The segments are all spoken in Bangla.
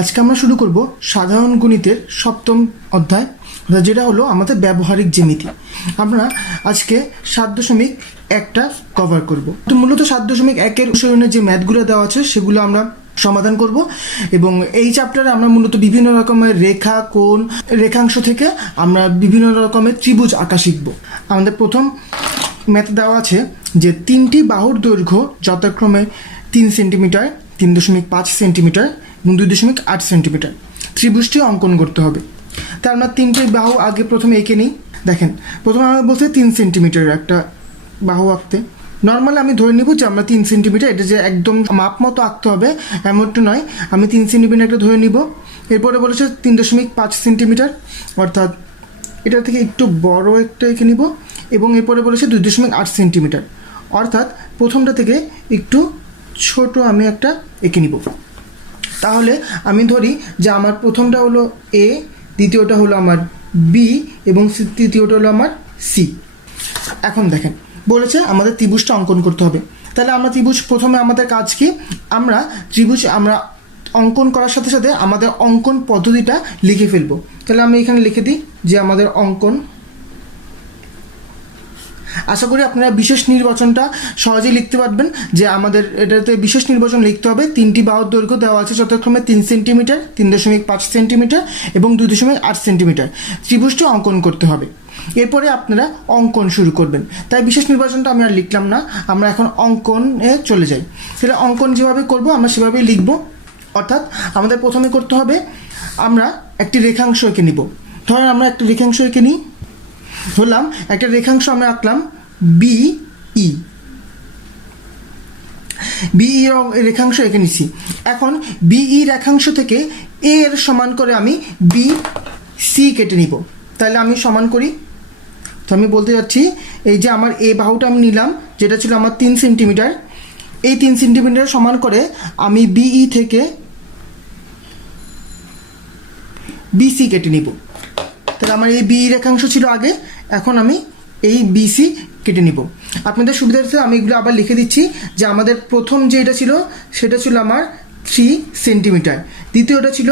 আজকে আমরা শুরু করব সাধারণ গণিতের সপ্তম অধ্যায়, যেটা হলো আমাদের ব্যবহারিক জ্যামিতি। আমরা আজকে 7.1টা কভার করব। তো মূলত 7.1-এর অনুশীলনের যে ম্যাথগুলো দেওয়া আছে সেগুলো আমরা সমাধান করব, এবং এই চ্যাপ্টারে আমরা মূলত বিভিন্ন রকমের রেখা, কোণ, রেখাংশ থেকে আমরা বিভিন্ন রকমের ত্রিভুজ আঁকা শিখব। আমাদের প্রথম ম্যাথ দেওয়া আছে যে 3টি বাহুর দৈর্ঘ্য যথাক্রমে 3 সেন্টিমিটার, 3.5 সেন্টিমিটার এবং 2.8 সেন্টিমিটার। ত্রিভুজটি অঙ্কন করতে হবে। তার আমরা 3টে বাহু আগে প্রথমে এঁকে নিই। দেখেন, প্রথমে আমরা বলছি 3 সেন্টিমিটারের একটা বাহু আঁকতে। নর্মালি আমি ধরে নিব যে আমরা 3 সেন্টিমিটার, এটা যে একদম মাপ মতো আঁকতে হবে এমনটা নয়। আমি 3 সেন্টিমিটার একটা ধরে নিব। এরপরে বলেছে 3.5 সেন্টিমিটার, অর্থাৎ এটা থেকে একটু বড় একটা এঁকে নিব, এবং এরপরে বলেছে 2.8 সেন্টিমিটার, অর্থাৎ প্রথমটা থেকে একটু ছোট আমি একটা এঁকে নিব। তাহলে আমি ধরি যে আমার প্রথমটা হলো এ, দ্বিতীয়টা হলো আমার বি এবং তৃতীয়টা হলো আমার সি। এখন দেখেন, বলেছে আমাদের ত্রিভুজটা অঙ্কন করতে হবে। তাহলে আমরা ত্রিভুজ, প্রথমে আমাদের কাজ কি, আমরা ত্রিভুজ আমরা অঙ্কন করার সাথে সাথে আমাদের অঙ্কন পদ্ধতিটা লিখে ফেলবো। তাহলে আমি এখানে লিখে দিই যে আমাদের অঙ্কন। আশা করি আপনারা বিশেষ নির্বাচনটা সহজেই লিখতে পারবেন, যে আমাদের এটাতে বিশেষ নির্বাচন লিখতে হবে। 3টি বাহুর দৈর্ঘ্য দেওয়া আছে যথাক্রমে 3 সেন্টিমিটার, 3.5 সেন্টিমিটার এবং 2.8 সেন্টিমিটার। ত্রিভুজটি অঙ্কন করতে হবে। এরপরে আপনারা অঙ্কন শুরু করবেন। তাই বিশেষ নির্বাচনটা আমি আর লিখলাম না, আমরা এখন অঙ্কনে চলে যাই। তাহলে অঙ্কন যেভাবে করব আমরা সেভাবেই লিখব। অর্থাৎ আমাদের প্রথমে করতে হবে, আমরা একটি রেখাংশ এঁকে নিব। ধরেন আমরা একটা রেখাংশ এঁকে নিই। ধরলাম একটা রেখাংশ আমরা আঁকলাম বিই। বিই রেখাংশ এঁকে নিছি। এখন বিই রেখাংশ থেকে এ এর সমান করে আমি বি সি কেটে নিব। তাহলে আমি সমান করি। তো আমি বলতে যাচ্ছি, এই যে আমার এ বাহুটা আমি নিলাম, যেটা ছিল আমার 3 সেন্টিমিটার। এই 3 সেন্টিমিটার সমান করে আমি বিই থেকে বিসি কেটে নিব। তাহলে আমার এই বি রেখাংশ ছিল আগে, এখন আমি এই বিসি কেটে নিব। আপনাদের সুবিধার্থে আমি এগুলো আবার লিখে দিচ্ছি যে আমাদের প্রথম যেটা ছিল সেটা ছিল আমার 3 সেন্টিমিটার, দ্বিতীয়টা ছিল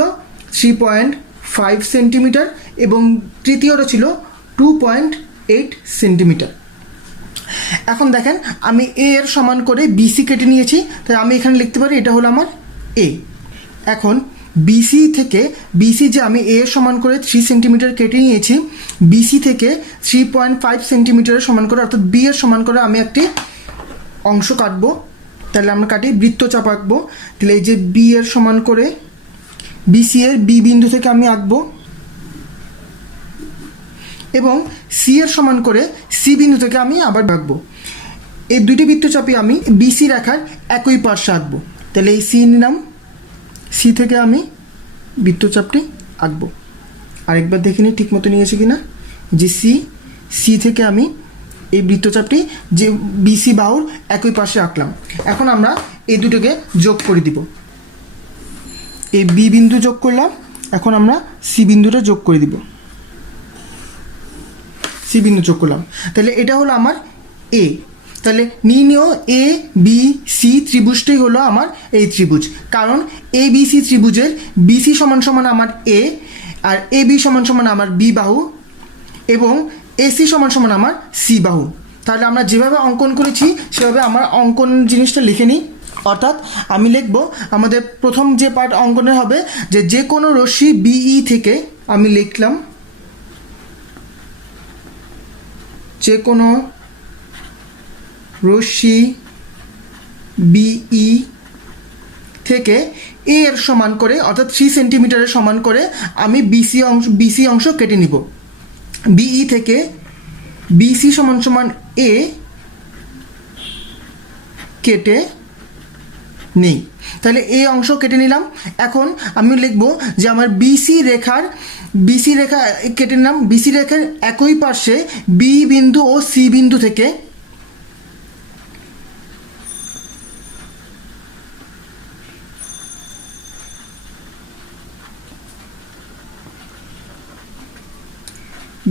3.5 সেন্টিমিটার এবং তৃতীয়টা ছিল 2.8 সেন্টিমিটার। এখন দেখেন, আমি এ এর সমান করে বিসি কেটে নিয়েছি। তাই আমি এখানে লিখতে পারি এটা হলো আমার এ। এখন বিসি থেকে, বিসি যে আমি এ সমান করে 3 সেন্টিমিটার কেটে নিয়েছি, বিসি থেকে 3.5 সেন্টিমিটারের সমান করে, অর্থাৎ বি এর সমান করে আমি একটি অংশ কাটবো। তাহলে আমরা কাটি, বৃত্তচাপ আঁকবো। তাহলে এই যে বি এর সমান করে বিসি এর বি বিন্দু থেকে আমি আঁকবো, এবং সি এর সমান করে সি বিন্দু থেকে আমি আবার আঁকবো। এই দুইটি বৃত্তচাপই আমি বিসি রেখার একই পার্শ্বে আঁকবো। তাহলে এই সি নিলাম, সি থেকে আমি বৃত্তচাপটি আঁকবো। আরেকবার দেখে নিই ঠিক মতো নিয়েছি কিনা। যে সি থেকে আমি এই বৃত্তচাপটি যে বিসি বাহুর একই পাশে আঁকলাম। এখন আমরা এই দুটোকে যোগ করে দিব। এই বি বিন্দু যোগ করলাম, এখন আমরা সি বিন্দুটা যোগ করে দিব। সি বিন্দু যোগ করলাম, তাহলে এটা হলো আমার এ। তাহলে নির্ণেয় এ বি সি ত্রিভুজটাই হলো আমার এই ত্রিভুজ, কারণ এ বি সি ত্রিভুজের বিসি সমান সমান আমার এ, আর এ বি সমান সমান আমার বি বাহু, এবং এসি সমান সমান আমার সি বাহু। তাহলে আমরা যেভাবে অঙ্কন করেছি সেভাবে আমার অঙ্কন জিনিসটা লিখে নিই। অর্থাৎ আমি লিখব, আমাদের প্রথম যে পার্ট অঙ্কনের হবে যে কোনো রশ্মি বিই থেকে আমি লিখলাম, যে কোনো রশ্মি বিই থেকে এ এর সমান করে, অর্থাৎ 3 সেন্টিমিটারের সমান করে আমি বিসি অংশ কেটে নিব। বিই থেকে বিসি সমান সমান এ কেটে নেই। তাহলে এই অংশ কেটে নিলাম। এখন আমি লিখব যে আমার বিসি রেখা কেটে নিলাম। বিসি রেখার একই পার্শ্বে বি বিন্দু ও সি বিন্দু থেকে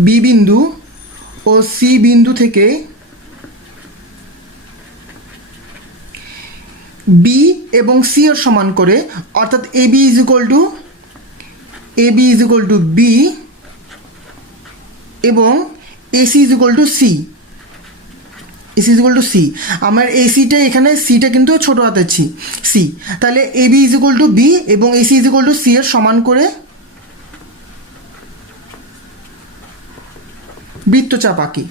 বি বিন্দু ও সি বিন্দু থেকে বি এবং সি এর সমান করে, অর্থাৎ A B is equal to B এবং AC is equal to C. AC is equal to C, আমার এসিটা এখানে, সিটা কিন্তু ছোটো হাতের সি, তাহলে A B is equal to B এবং AC is equal to C এর সমান করে বৃত্তচাপ আঁকি।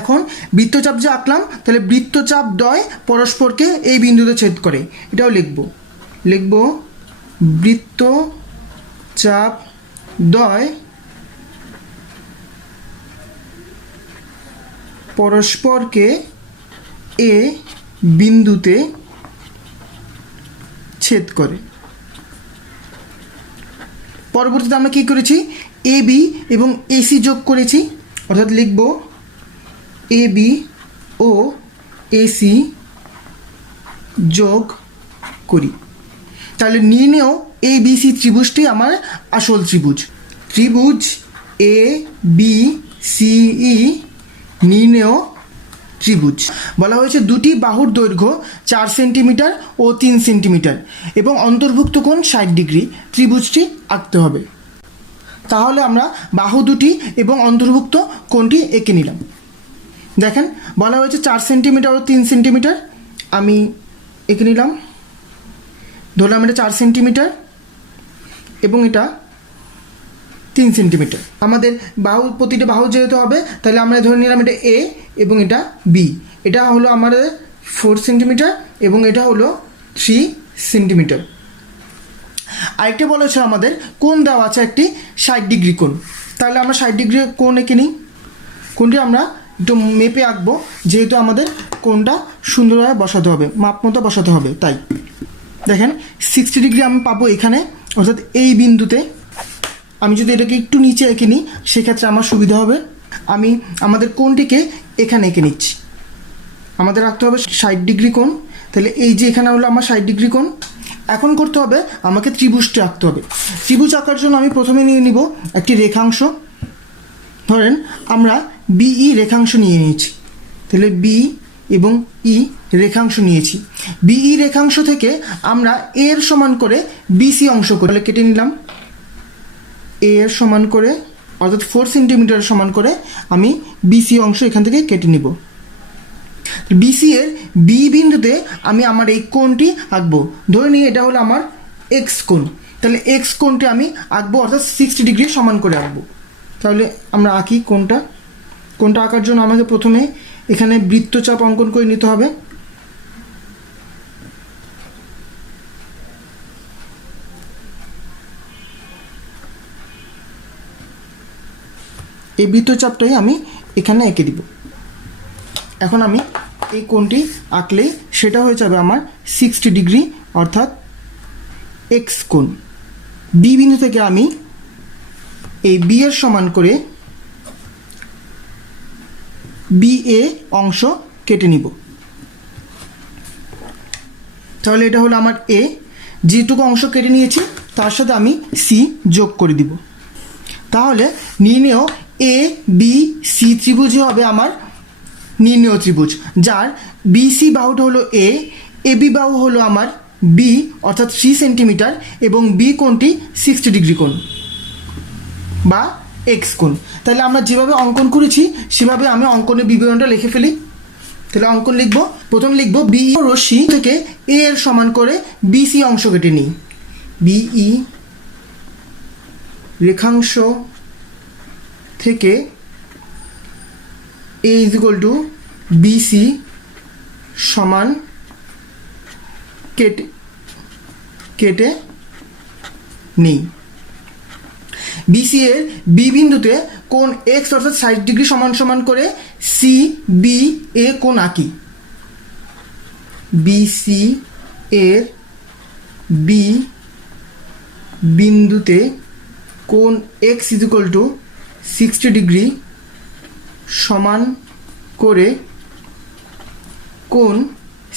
এখন বৃত্তচাপ যে আঁকলাম, তাহলে বৃত্তচাপ দ্বয় পরস্পরকে এই বিন্দুতে ছেদ করে, এটাও লিখব বৃত্তচাপ দ্বয় পরস্পরকে এ বিন্দুতে ছেদ করে। পরবর্তীতে আমরা কী করেছি, এ বি এবং এসি যোগ করেছি, অর্থাৎ লিখব এ বি ও এসি যোগ করি। তাহলে নির্ণেয় এ বি সি ত্রিভুজটি আমার আসল ত্রিভুজ এ বি সি ই নির্ণেয় ত্রিভুজ। বলা হয়েছে দুটি বাহুর দৈর্ঘ্য 4 সেন্টিমিটার ও 3 সেন্টিমিটার এবং অন্তর্ভুক্ত কোণ 60 ডিগ্রি ত্রিভুজটি আঁকতে হবে। তাহলে আমরা বাহু দুটি এবং অন্তর্ভুক্ত কোণটি এঁকে নিলাম। দেখেন বলা হয়েছে 4 সেন্টিমিটার ও 3 সেন্টিমিটার, আমি এঁকে নিলাম। ধরলাম এটা 4 সেন্টিমিটার এবং এটা 3 সেন্টিমিটার। আমাদের প্রতিটা বাহু যেহেতু হবে, তাহলে আমরা ধরে নিলাম এটা এ এবং এটা বি। এটা হলো আমাদের 4 সেন্টিমিটার এবং এটা হলো 3 সেন্টিমিটার। আরেকটা বলেছে আমাদের কোণ দেওয়া আছে একটি 60 ডিগ্রি কোণ। তাহলে আমরা 60 ডিগ্রি কোণ এঁকে নিই। কোণটি আমরা একটু মেপে আঁকবো, যেহেতু আমাদের কোণটা সুন্দরভাবে বসাতে হবে, মাপ মতো বসাতে হবে। তাই দেখেন 60 ডিগ্রি আমি পাবো এখানে, অর্থাৎ এই বিন্দুতে। আমি যদি এটাকে একটু নিচে এঁকে নিই, সেক্ষেত্রে আমার সুবিধা হবে। আমি আমাদের কোণটিকে এখানে এঁকে নিচ্ছি। আমাদের রাখতে হবে 60 ডিগ্রি কোণ। তাহলে এই যে এখানে হলো আমার 60 ডিগ্রি কোণ। এখন করতে হবে আমাকে ত্রিভুজটি আঁকতে হবে। ত্রিভুজ আঁকার জন্য আমি প্রথমে নিয়ে নিব একটি রেখাংশ। ধরেন আমরা বিই রেখাংশ নিয়ে নিয়েছি, তাহলে বি এবং ই রেখাংশ নিয়েছি। বিই রেখাংশ থেকে আমরা এর সমান করে বিসি অংশ করে কেটে নিলাম। এ এর সমান করে, অর্থাৎ 4 সেন্টিমিটার সমান করে আমি বিসি অংশ এখান থেকে কেটে নিব। বিসি এর বি বিন্দুতে আমি আমার এই কোণটি আঁকবো। ধরে নিই এটা হলো আমার এক্স কোণ, তাহলে এক্স কোণটি আমি আঁকবো, অর্থাৎ 60 ডিগ্রি সমান করে আঁকবো। তাহলে আমরা আঁকি কোণটা আঁকার জন্য আমাকে প্রথমে এখানে বৃত্তচাপ অঙ্কন করে নিতে হবে। এই বৃত্তচাপটাই আমি এখানে এঁকে দিব। এখন আমি এই কোণটি আঁকলেই সেটা হয়ে যাবে আমার 60 ডিগ্রি, অর্থাৎ এক্স কোণ। বি বিন্দু থেকে আমি এই বি এর সমান করে বি এ অংশ কেটে নিব। তাহলে এটা হলো আমার এ। যেটুকু অংশ কেটে নিয়েছি তার সাথে আমি সি যোগ করে দিব। তাহলে নির্ণেয় এ বি সি ত্রিভুজই হবে আমার নির্ণেয় ত্রিভুজ, যার বিসি বাহুটা হলো এ, এবি বাহু হলো আমার বি অর্থাৎ 3 সেন্টিমিটার এবং বি কোণটি 60 ডিগ্রি কোণ বা এক্স কোণ। তাহলে আমরা যেভাবে অঙ্কন করেছি সেভাবে আমি অঙ্কনের বিবরণটা লিখে ফেলি। তাহলে অঙ্কন লিখব, প্রথম লিখব বিই রশ্মি থেকে এ এর সমান করে বিসি অংশ কেটে নিই। বিই রেখাংশ থেকে এ ইজ ইকুয়াল টু বিসি সমান কেটে নেই। বিসি এর বি বিন্দুতে কোণ এক্স অর্থাৎ 60 ডিগ্রি সমান সমান করে সি বি এ কোণ আঁকি। বিসি এর বি বিন্দুতে কোণ x is equal two 60 degree সমান করে কোণ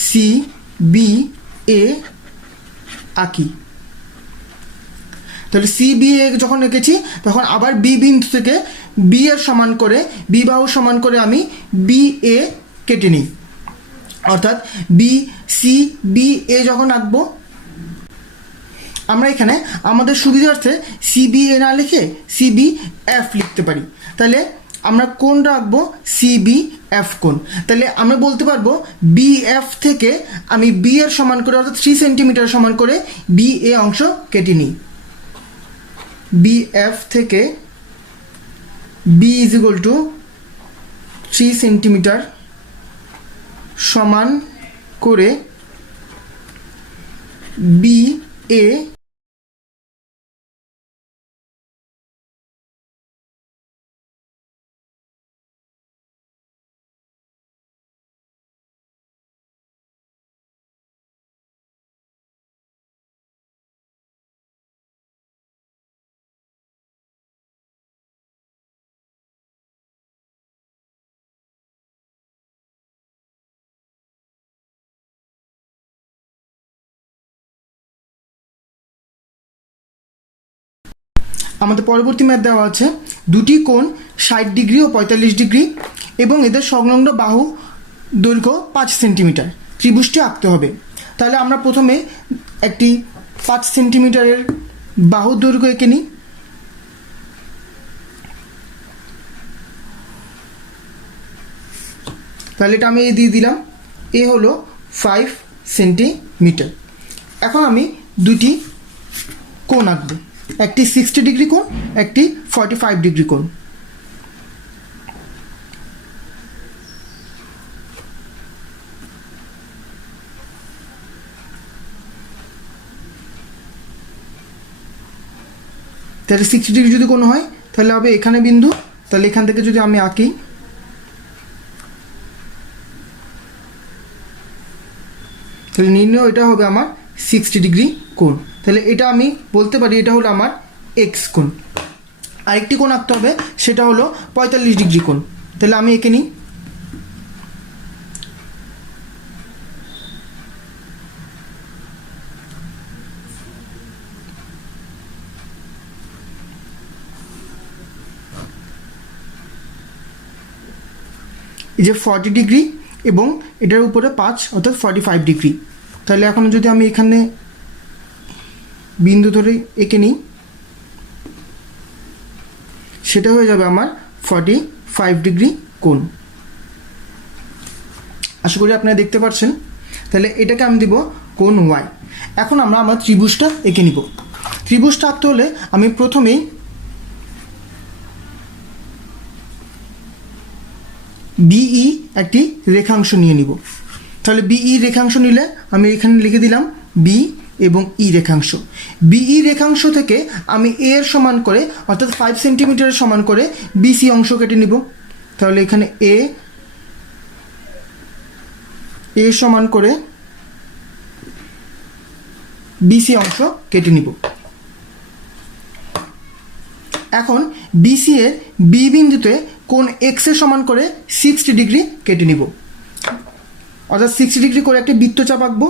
সি বি এ আঁকি। তাহলে সি বি এ যখন এঁকেছি তখন আবার বি বিন্দু থেকে বি এর সমান করে বি বাহু সমান করে আমি বি এ কেটে নিই, অর্থাৎ বি সি বি এ যখন আঁকবো আমরা এখানে আমাদের সুবিধার্থে সি বি এ না লিখে সি বি এফ লিখতে পারি। তাহলে আমরা কোণ রাখবো সি বি এফ কোণ। তাহলে আমরা বলতে পারবো বি এফ থেকে আমি বি এর সমান করে অর্থাৎ 3 সেন্টিমিটার সমান করে বি এ অংশ কেটে নিই। বি এফ থেকে B is equal to 3 centimetre সমান করে বি এ আমাদের পরবর্তী ম্যাথ দেওয়া আছে দুটি কোণ 60 ডিগ্রি ও 45 ডিগ্রি এবং এদের সংলগ্ন বাহু দৈর্ঘ্য 5 সেন্টিমিটার ত্রিভুজটি আঁকতে হবে। তাহলে আমরা প্রথমে একটি 5 সেন্টিমিটারের বাহু দৈর্ঘ্য এঁকে নিই। তাহলে এটা আমি দিয়ে দিলাম, এ হলো 5 সেন্টিমিটার। এখন আমি দুটি কোণ আঁকবো, একটি 60 ডিগ্রি কোণ, একটি 45 ডিগ্রি কোণ। তাহলে 60 ডিগ্রি যদি কোণ হয় তাহলে হবে এখানে বিন্দু, তাহলে এখান থেকে যদি আমি আঁকি তাহলে নির্ণয় এটা হবে আমার 60 ডিগ্রি কোণ। তাহলে এটা আমি বলতে পারি এটা হলো আমার এক্স কোণ। আরেকটি কোণ আঁকতে হবে, সেটা হলো 45 ডিগ্রি কোণ। তাহলে আমি এঁকে নিই। এই যে 40 ডিগ্রি এবং এটার উপরে 5 অর্থাৎ 45 ডিগ্রি। তাহলে এখন যদি আমি এখানে বিন্দু ধরে এঁকে নিই সেটা হয়ে যাবে আমার 45 ডিগ্রি কোণ। আশা করি আপনারা দেখতে পাচ্ছেন। তাহলে এটাকে আমি দিব কোণ ওয়াই। এখন আমরা আমার ত্রিভুজটা এঁকে নিব। ত্রিভুজটা আঁকতে হলে আমি প্রথমেই বিই একটি রেখাংশ নিয়ে নিব। তাহলে বিই রেখাংশ নিলে আমি এখানে লিখে দিলাম বি এবং ই রেখাংশ। বিই রেখাংশ থেকে আমি এ এর সমান করে অর্থাৎ 5 সেন্টিমিটারের সমান করে বিসি অংশ কেটে নিব। তাহলে এখানে এ সমান করে বিসি অংশ কেটে নিব। এখন বিসি এর বি বিন্দুতে কোণ এক্স এর সমান করে 60 ডিগ্রি কেটে নিব, অর্থাৎ 60 ডিগ্রি করে একটা বৃত্তচাপ আঁকবো।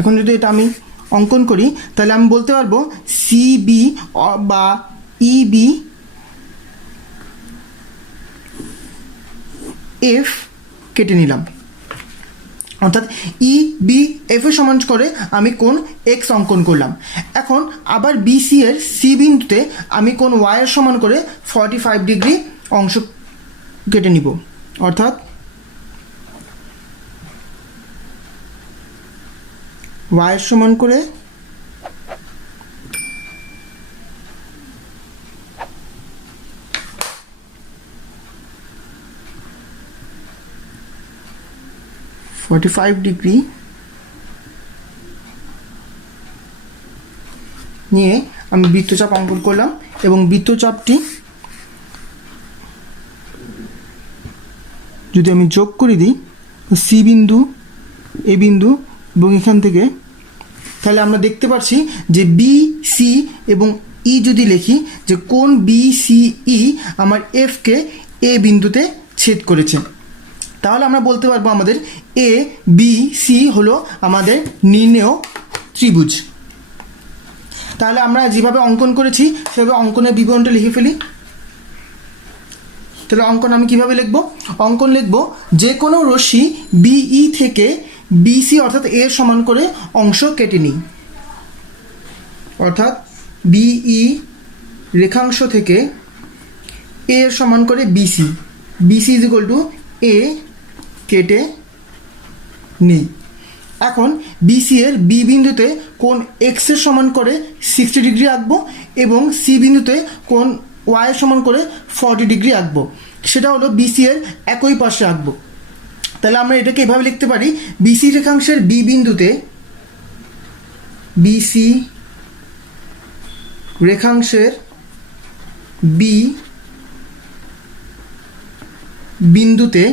এখন যদি এটা আমি অঙ্কন করি তাহলে আমি বলতে পারবো সিবি বা ইবি এফ কেটে নিলাম, অর্থাৎ ই বি এফ এর সমান করে আমি কোণ এক্স অঙ্কন করলাম। এখন আবার বিসি এর সি বিন্দুতে আমি কোণ ওয়াই এর সমান করে 45 ডিগ্রি অংশ কেটে নিব, অর্থাৎ ওয়াই এর সমান করে 45 ডিগ্রি নিয়ে আমি বৃত্তচাপ অঙ্কন করলাম এবং বৃত্তচাপটি যদি আমি যোগ করে দিই সি বিন্দু, এ বিন্দু এবং এখান থেকে, তাহলে আমরা দেখতে পাচ্ছি যে বি সি এবং ই যদি লিখি যে কোণ বি সি ই আমার এফকে এ বিন্দুতে ছেদ করেছে, তাহলে আমরা বলতে পারবো আমাদের এ বি সি হলো আমাদের নির্ণেয় ত্রিভুজ। তাহলে আমরা যেভাবে অঙ্কন করেছি সেভাবে অঙ্কনের বিবরণটা লিখে ফেলি। তাহলে অঙ্কন আমি কিভাবে লিখব? অঙ্কন লিখব যে কোনো রশ্মি বিই থেকে বিসি অর্থাৎ এ সমান করে অংশ কেটে নিই, অর্থাৎ বিই রেখাংশ থেকে এ সমান করে BC, BC is equal to A কেটে নিই। এখন বিসি এর বি বিন্দুতে কোণ এক্স এর সমান করে 60 ডিগ্রি আঁকবো এবং সি বিন্দুতে কোণ ওয়াই সমান করে 40 ডিগ্রি আঁকবো, সেটা হলো বিসি এর একই পাশে আঁকবো। তাহলে আমরা এটাকে এভাবে লিখতে পারি, বিসি রেখাংশের বি বিন্দুতে, বিসি রেখাংশের বি বিন্দুতে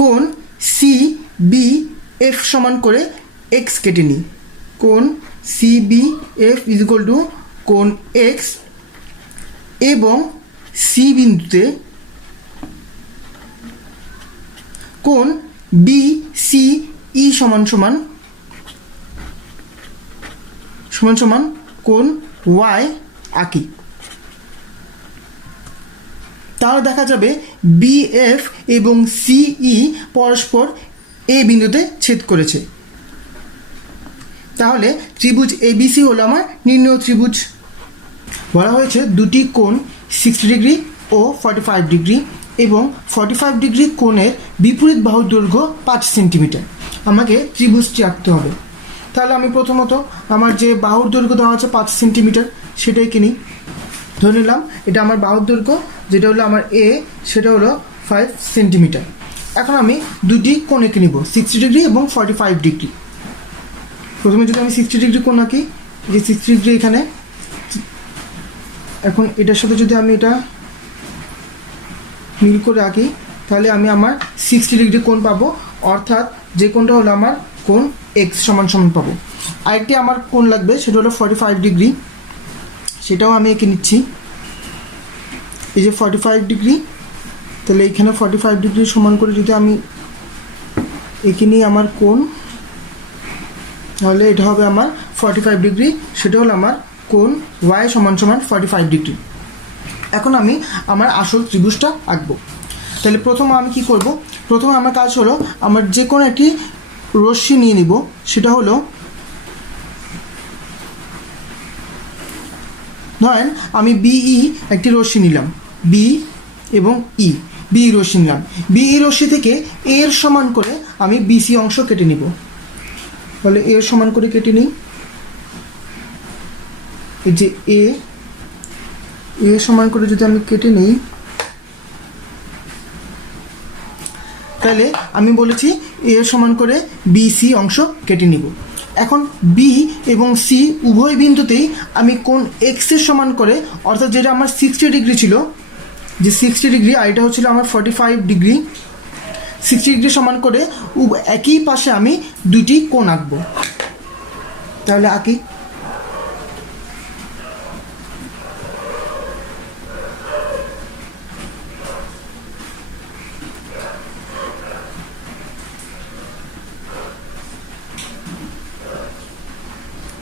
কোণ সি বি এফ সমান করে এক্স কেটে নিই, কোণ C B F is equal to কোণ এক্স, এবং সি বিন্দুতে কোণ বি সি ই সমান সমান কোণ ওয়াই আঁকি। তাহলে দেখা যাবে বিএফ এবং সিই পরস্পর এ বিন্দুতে ছেদ করেছে। তাহলে ত্রিভুজ এবিসি হলো আমার নির্ণেয় ত্রিভুজ। বলা হয়েছে দুটি কোণ 60 ডিগ্রি ও 45 ডিগ্রি এবং 45 ডিগ্রি কোণের বিপরীত বাহুর দৈর্ঘ্য 5 সেন্টিমিটার। আমাকে ত্রিভুজটি আঁকতে হবে। তাহলে আমি প্রথমত আমার যে বাহুর দৈর্ঘ্য দেওয়া আছে 5 সেন্টিমিটার সেটাই কিনি, ধরে নিলাম এটা আমার বাহুর দৈর্ঘ্য, যেটা হলো আমার এ, সেটা হলো 5 সেন্টিমিটার। এখন আমি দুটি কোণ এঁকে নিব, 60 ডিগ্রি এবং 45 ডিগ্রি। প্রথমে যদি আমি 60 ডিগ্রি কোণ আঁকি, যে 60 ডিগ্রি এখানে, এখন এটার সাথে যদি আমি এটা মিল করে আঁকি তাহলে আমি আমার 60 ডিগ্রি কোণ পাবো, অর্থাৎ যে কোণটা হলো আমার কোণ এক্স সমান সমান পাবো। আরেকটি আমার কোণ লাগবে, সেটা হলো 45 ডিগ্রি, সেটাও আমি এঁকে নিচ্ছি। এই যে 45 ডিগ্রি, তাহলে এখানে 45 ডিগ্রি সমান করে যদি আমি এঁকে নিই আমার কোণ, তাহলে এটা হবে আমার 45 ডিগ্রি, সেটা হলো আমার কোণ ওয়াই সমান সমান 45 ডিগ্রি। এখন আমি আমার আসল ত্রিভুজটা আঁকবো। তাহলে প্রথম আমি কি করব? প্রথমে আমার কাজ হলো আমার যে কোনো একটি রশ্মি নিয়ে নিব, সেটা হলো ধরেন আমি বিই একটি রশ্মি নিলাম, বি এবং ই, বি রশ্মি নিলাম। বিই রশ্মি থেকে এর সমান করে আমি বিসি অংশ কেটে নিব। তাহলে এর সমান করে কেটে নিই, এই যে এ সমান করে যদি আমি কেটে নিই, তাহলে আমি বলেছি এ সমান করে বিসি অংশ কেটে নিব। এখন বি এবং সি উভয় বিন্দুতেই আমি কোণ এক্স এর সমান করে, অর্থাৎ যেটা আমার 60 ডিগ্রি ছিল, যে 60 ডিগ্রি আর এটা হচ্ছিল আমার 45 ডিগ্রি, 60 ডিগ্রি সমান করে একই পাশে আমি দুটি কোণ আঁকবো। তাহলে আঁকি।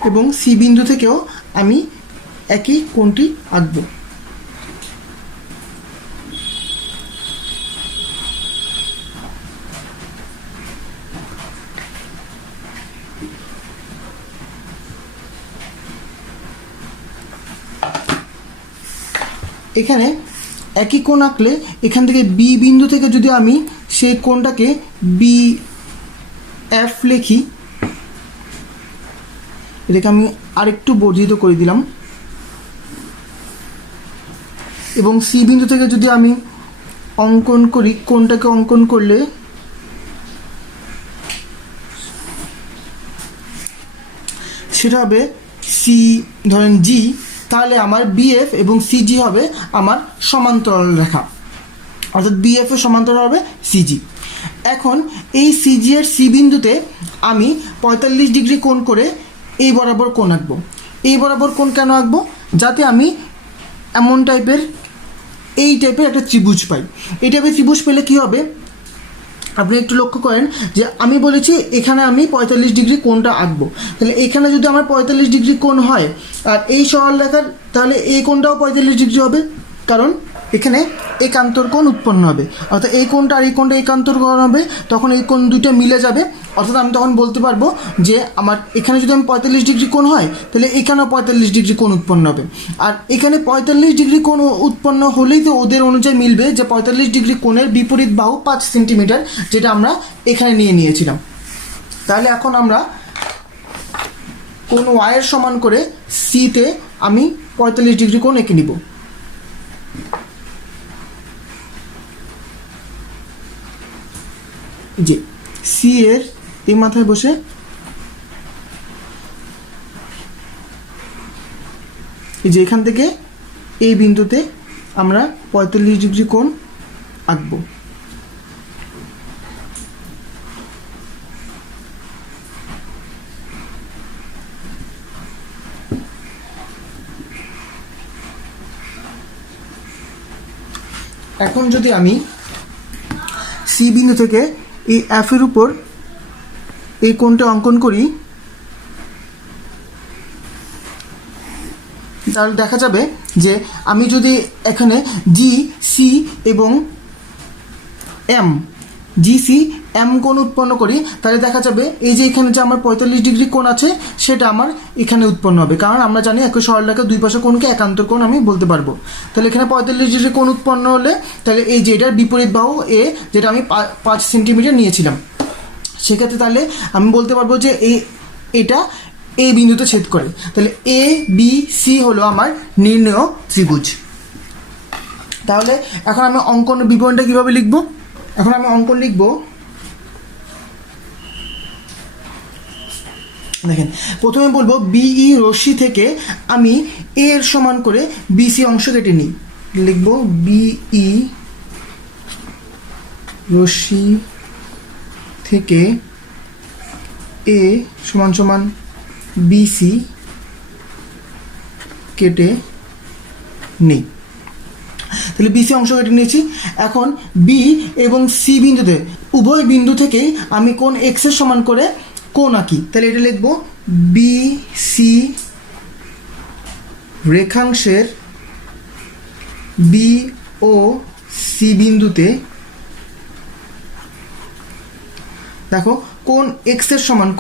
এবং সি বিন্দু থেকেও আমি একই কোণটি আঁকবো। এখানে একই কোণ আঁকলে এখান থেকে বি বিন্দু থেকে যদি আমি সেই কোণটাকে বি এফ লিখি, এটাকে আমি আরেকটু বর্ধিত করে দিলাম, এবং সি বিন্দু থেকে যদি আমি অঙ্কন করি, কোণটাকে অঙ্কন করলে সেটা হবে সি ধরেন জি, তাহলে আমার বিএফ এবং সিজি হবে আমার সমান্তরাল রেখা। অর্থাৎ বিএফ এর সমান্তরাল হবে সিজি। এখন এই সিজি এর সি বিন্দুতে আমি 45 ডিগ্রি কোণ করে এই বরাবর কোণ আঁকবো। এই বরাবর কোণ কেন আঁকবো? যাতে আমি এমন টাইপের এই টাইপের একটা ত্রিভুজ পাই। এই টাইপের ত্রিভুজ পেলে কী হবে, আপনি একটু লক্ষ্য করেন যে আমি বলেছি এখানে আমি 45 ডিগ্রি কোণটা আঁকবো, তাহলে এখানে যদি আমার 45 ডিগ্রি কোণ হয় আর এই সরল রেখার, তাহলে এই কোণটাও 45 ডিগ্রি হবে, কারণ এখানে একান্তর কোণ উৎপন্ন হবে। অর্থাৎ এই কোণটা আর এই কোণটা একান্তর কোণ হবে, তখন এই কোণ দুটো মিলে যাবে। অর্থাৎ আমি তখন বলতে পারবো যে আমার এখানে যদি আমি 45 ডিগ্রি কোণ হয়, তাহলে এখানেও 45 ডিগ্রি কোণ উৎপন্ন হবে। আর এখানে 45 ডিগ্রি কোণ উৎপন্ন হলেই তো ওদের অনুযায়ী মিলবে যে 45 ডিগ্রি কোণের বিপরীত বাহু 5 সেন্টিমিটার, যেটা আমরা এখানে নিয়েছিলাম। তাহলে এখন আমরা কোণ ওয়াইয়ের সমান করে সিতে আমি 45 ডিগ্রি কোণ এঁকে নিব। যে সি এর এই মাথায় বসে এই যে এখান থেকে এই বিন্দুতে আমরা 45 ডিগ্রি কোণ আঁকবো। এখন যদি আমি সি বিন্দু থেকে এই এফ এর উপর এই কোণটা অঙ্কন করি, তাহলে দেখা যাবে যে আমি যদি এখানে জি সি এবং এম কোণ উৎপন্ন করি, তাহলে দেখা যাবে এই যে এখানে যে আমার 45 ডিগ্রি কোণ আছে সেটা আমার এখানে উৎপন্ন হবে, কারণ আমরা জানি একই সরলরেখার দুই পাশে কোণকে একান্তর কোণ আমি বলতে পারবো। তাহলে এখানে 45 ডিগ্রি কোণ উৎপন্ন হলে তাহলে এই যে এটার বিপরীত বাহু এ, যেটা আমি 5 সেন্টিমিটার নিয়েছিলাম, সেক্ষেত্রে তাহলে আমি বলতে পারবো যে এটা এই বিন্দুতে ছেদ করে। তাহলে এ বি সি হলো আমার নির্ণেয় ত্রিভুজ। তাহলে এখন আমি অঙ্কন বিবরণটা কীভাবে লিখব? এখন আমি অঙ্কন লিখব, দেখেন প্রথমে বলবো বিই রশ্মি থেকে আমি এ এর সমান করে বিসি অংশ কেটে নিই। লিখব বিই রশ্মি থেকে এ সমান সমান বিসি কেটে নিই। তাহলে বিসি অংশ কেটে নিয়েছি। এখন বি এবং সি বিন্দুতে উভয় বিন্দু থেকেই আমি কোণ এক্স এর সমান করে কোণ আঁকি। তাহলে এটা লিখব বি সি রেখাংশের বি ও সি বিন্দুতে দেখো কোণ এক্স এর সমান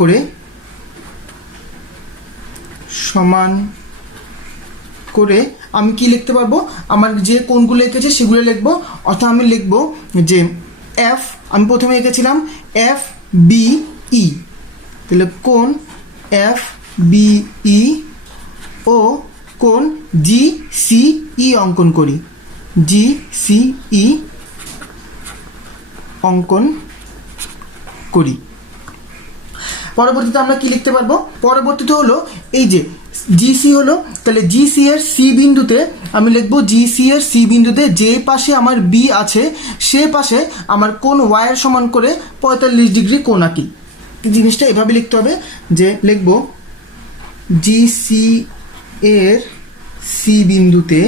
করে আমি কি লিখতে পারবো, আমার যে কোণগুলো এঁকেছে সেগুলো লিখবো। অর্থাৎ আমি লিখবো যে এফ, আমি প্রথমে এঁকেছিলাম এফ বি ই, তাহলে কোণ এফ বি ই ও কোণ জি সি ই অঙ্কন করি, জি সি ই অঙ্কন করি। পরবর্তীতে আমরা কি লিখতে পারবো? পরবর্তীতে হলো এই যে জিসি হলো, তাহলে জিসি এর সি বিন্দুতে আমি লিখবো জিসি এর সি বিন্দুতে যে পাশে আমার বি আছে সে পাশে আমার কোণ ওয়াই এর সমান করে 45 ডিগ্রি কোণ আঁকি। জিনিসটা এভাবে লিখতে হবে যে লিখবো জিসি এর সি বিন্দুতে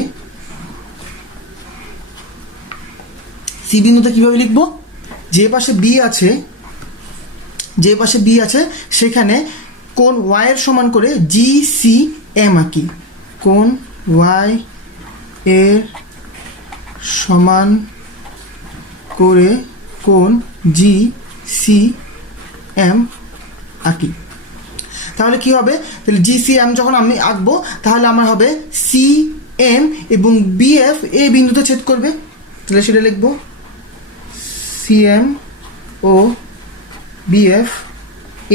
কিভাবে লিখবো, যে পাশে বি আছে সেখানে কোণ ওয়াই এর সমান করে জি সি এম আঁকি। কোণ ওয়াই এর সমান করে কোণ জি সি এম আঁকি। তাহলে কি হবে, তাহলে জি সি এম যখন আমি আঁকবো তাহলে আমার হবে সি এম এবং বিএফ এ বিন্দুতে ছেদ করবে। তাহলে সেটা লিখবো সি এম ও বিএফ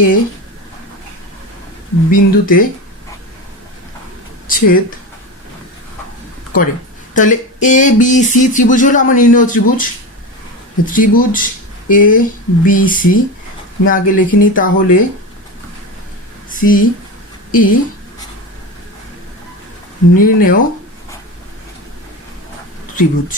এ বিন্দুতে ছেদ করে। তাহলে এ বি সি ত্রিভুজ হলো আমার নির্ণেয় ত্রিভুজ এ বি সি আমি আগে লিখিনি, তাহলে সি ই নির্ণেয় ত্রিভুজ।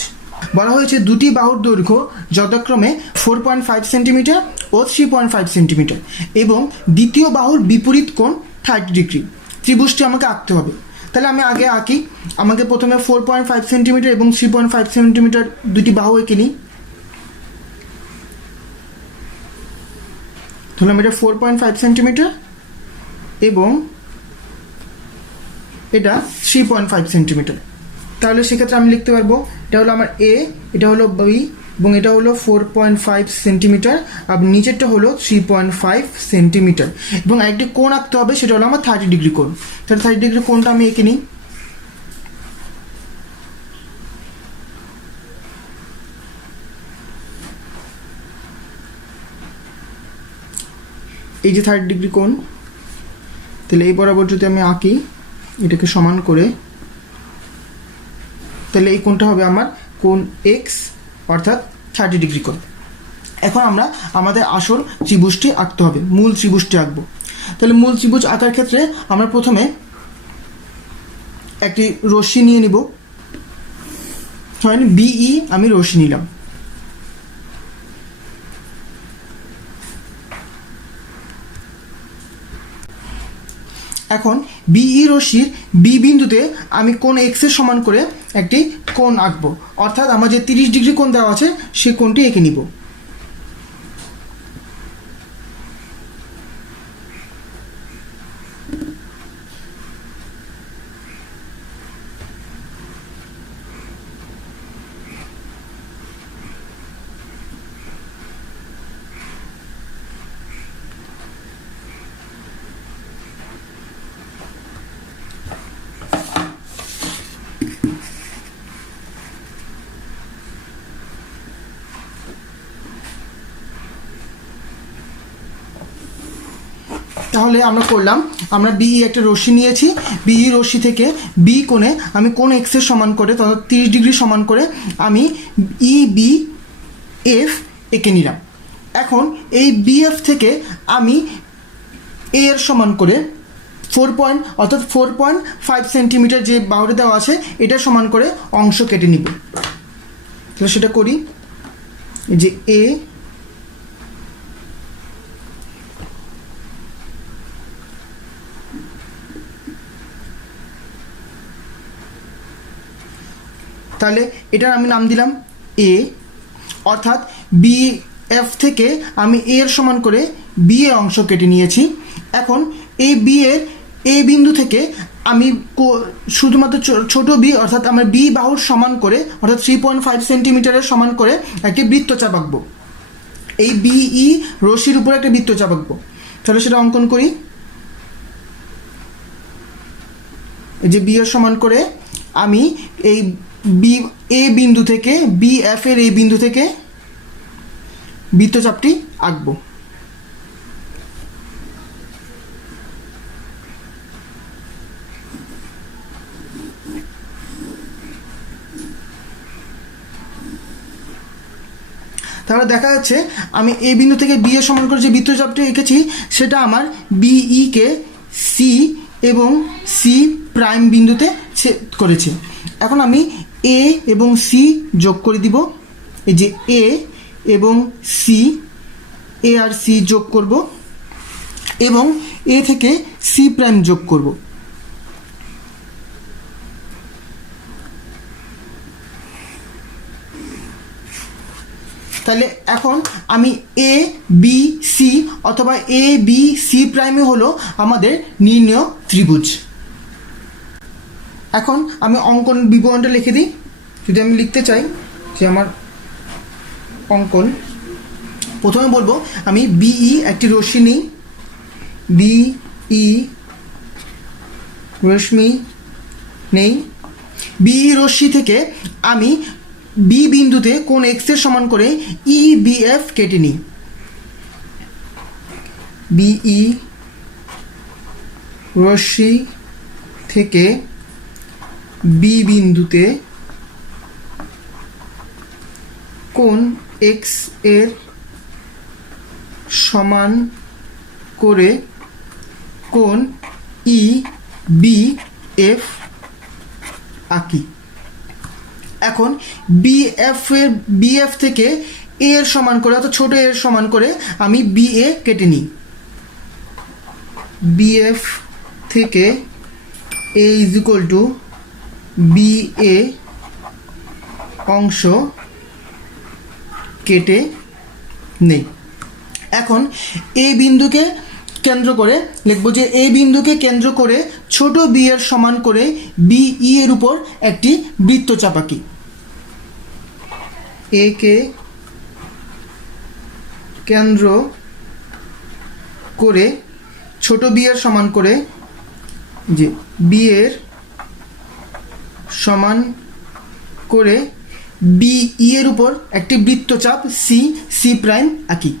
বলা হয়েছে দুটি বাহুর দৈর্ঘ্য যথাক্রমে 4.5 সেন্টিমিটার ও 3.5 সেন্টিমিটার এবং দ্বিতীয় বাহুর বিপরীত কোণ 30 ডিগ্রি। ত্রিভুজটি আমাকে আঁকতে হবে। তাহলে আমি আগে আঁকি। আমাকে প্রথমে 4.5 সেন্টিমিটার এবং 3.5 সেন্টিমিটার দুটি বাহু এঁকে নিই। ধরলাম এটা 4.5 সেন্টিমিটার এবং এটা 3.5 সেন্টিমিটার। তাহলে সেক্ষেত্রে আমি লিখতে পারবো এটা হলো আমার এ, এটা হলো বি এবং এটা হলো 4.5 সেন্টিমিটার আর নিচেরটা হলো 3.5 সেন্টিমিটার এবং একটি কোণ আঁকতে হবে, সেটা হলো আমার 30 ডিগ্রি কোণ। তাহলে 30 ডিগ্রি কোণটা আমি এঁকে নিই। এই যে 30 ডিগ্রি কোণ, তাহলে এই বরাবর যদি আমি আঁকি এটাকে সমান করে, তাহলে এই কোণটা হবে আমার কোণ এক্স অর্থাৎ 30 ডিগ্রি কোণ। এখন আমরা আমাদের আসল ত্রিভুজটি আঁকতে হবে, মূল ত্রিভুজটি আঁকবো। তাহলে মূল ত্রিভুজ আঁকার ক্ষেত্রে আমরা প্রথমে একটি রশ্মি নিয়ে নিব। ধরেন বিই আমি রশ্মি নিলাম। এখন বিই রশ্মির বি বিন্দুতে আমি কোণ এক্স এর সমান করে একটি কোণ আঁকবো, অর্থাৎ আমার যে 30 ডিগ্রি কোণ দেওয়া আছে সেই কোণটি এঁকে নিব। তাহলে আমরা করলাম, আমরা বিই একটা রশ্মি নিয়েছি, বিই রশ্মি থেকে বি কোণে আমি কোণ এক্স এর সমান করে তথা 30 ডিগ্রি সমান করে আমি ই বি এফ এঁকে নিলাম। এখন এই বিএফ থেকে আমি এ এর সমান করে 4.5 সেন্টিমিটার যে বাহুটা দেওয়া আছে এটা সমান করে অংশ কেটে নিব। তাহলে সেটা করি। যে এ তাহলে এটার আমি নাম দিলাম এ, অর্থাৎ বি এফ থেকে আমি এ এর সমান করে বি এ অংশ কেটে নিয়েছি। এখন এই বি এর এ বিন্দু থেকে আমি শুধুমাত্র ছোট বি অর্থাৎ আমার বি বাহুর সমান করে অর্থাৎ 3.5 সেন্টিমিটারের সমান করে একটি বৃত্তচাপ আঁকবো। এই বিই রশ্মির উপরে একটা বৃত্তচাপ আঁকবো। তাহলে সেটা অঙ্কন করি। এই যে বি এর সমান করে আমি এই বি এ বিন্দু থেকে বি এফ এর এই বিন্দু থেকে বৃত্তচাপটি আঁকবো। তাহলে দেখা যাচ্ছে আমি এই বিন্দু থেকে বি এর সমান করে যে বৃত্তচাপটি এঁকেছি সেটা আমার বিই কে সি এবং সি প্রাইম বিন্দুতে ছেদ করেছে। এখন আমি এ এবং সি যোগ করে দিব। এই যে এ এবং সি, এ আর সি যোগ করব এবং এ থেকে সি প্রাইম যোগ করব। তাহলে এখন আমি এ বি সি অথবা এ বি সি প্রাইমে হলো আমাদের নির্ণেয় ত্রিভুজ। এখন আমি অঙ্কন বিবরণটা লিখে দিই। যদি আমি লিখতে চাই যে আমার অঙ্কন, প্রথমে বলবো আমি বিই একটি রশ্মি নিই, বিই রশ্মি নেই। বিই রশ্মি থেকে আমি বি বিন্দুতে কোণ এক্স এর সমান করে ই বি এফ কেটে নিই। বিই রশ্মি থেকে বি বিন্দুতে কোণ এক্স এর সমান করে কোণ ই বি এফ আঁকি। এখন বিএফ থেকে এ এর সমান করে অর্থাৎ ছোট এর সমান করে আমি বিএ কেটে নিই। বিএফ থেকে এ ইজ ইকুয়াল টু বিএ অংশ কেটে নেই। এখন এ বিন্দুকে কেন্দ্র করে লিখবো যে এ বিন্দুকে কেন্দ্র করে ছোট বি এর সমান করে বিই এর উপর একটি বৃত্তচাপ আঁকি। এ কে কেন্দ্র করে ছোট বি এর সমান করে যে বি এর সমান করে বিই এর উপর একটি বৃত্তচাপ সি প্রাইম আঁকি।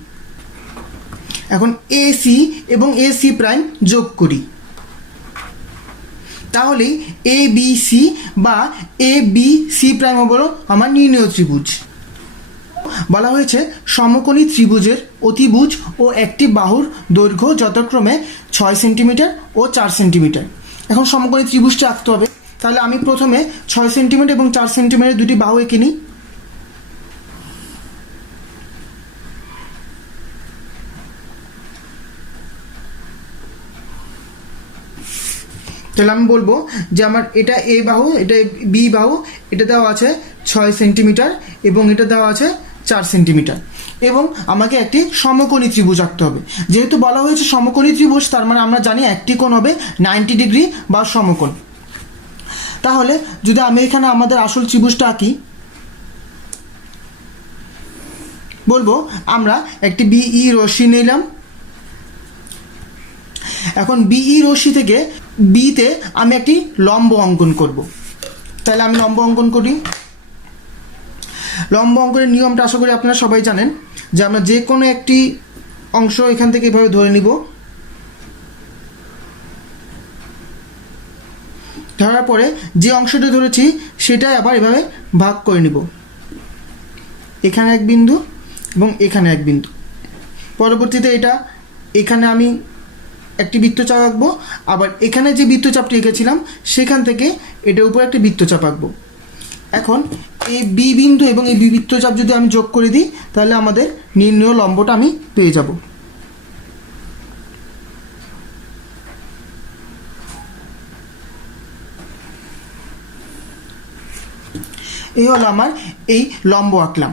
এখন এসি এবং এসি প্রাইম যোগ করি, তাহলেই এ বি সি বা এ বি সি প্রাইম হলো আমার নির্ণেয় ত্রিভুজ। বলা হয়েছে সমকোণী ত্রিভুজের অতিভুজ ও একটি বাহুর দৈর্ঘ্য যথাক্রমে 6 সেন্টিমিটার ও 4 সেন্টিমিটার। এখন সমকোণী ত্রিভুজটা আঁকতে হবে, তাহলে আমি প্রথমে 6 সেন্টিমিটার এবং 4 সেন্টিমিটার দুটি বাহু এঁকে নিই। তাহলে আমি বলবো যে আমার এটা এ বাহু, এটা বি বাহু, এটা দেওয়া আছে 6 সেন্টিমিটার এবং এটা দেওয়া আছে 4 সেন্টিমিটার, এবং আমাকে একটি সমকোণী ত্রিভুজ আঁকতে হবে। যেহেতু বলা হয়েছে সমকোণী ত্রিভুজ, তার মানে আমরা জানি একটি কোণ হবে 90 ডিগ্রি বা সমকোণ। তাহলে যদি আমি এখানে আমাদের আসল ত্রিভুজটা আঁকি, বলবো আমরা একটি বিই রশ্মি নিলাম। এখন বিই রশ্মি থেকে বিতে আমি একটি লম্ব অঙ্কন করব। তাহলে আমি লম্ব অঙ্কন করি। লম্ব অঙ্কনের নিয়মটা আশা করি আপনারা সবাই জানেন, যে আমরা যে কোনো একটি অংশ এখান থেকে এভাবে ধরে নিব, ধরার পরে যে অংশটা ধরেছি সেটাই আবার এভাবে ভাগ করে নিব। এখানে এক বিন্দু এবং এখানে এক বিন্দু। পরবর্তীতে এটা এখানে আমি একটি বৃত্তচাপ আঁকবো, আবার এখানে যে বৃত্তচাপটি এঁকেছিলাম সেখান থেকে এটার উপর একটি বৃত্তচাপ আঁকবো। এখন এই বি বিন্দু এবং এই বি বৃত্তচাপ যদি আমি যোগ করে দিই, তাহলে আমাদের নির্ণেয় লম্বটা আমি পেয়ে যাব। এই হলো আমার এই লম্ব আঁকলাম।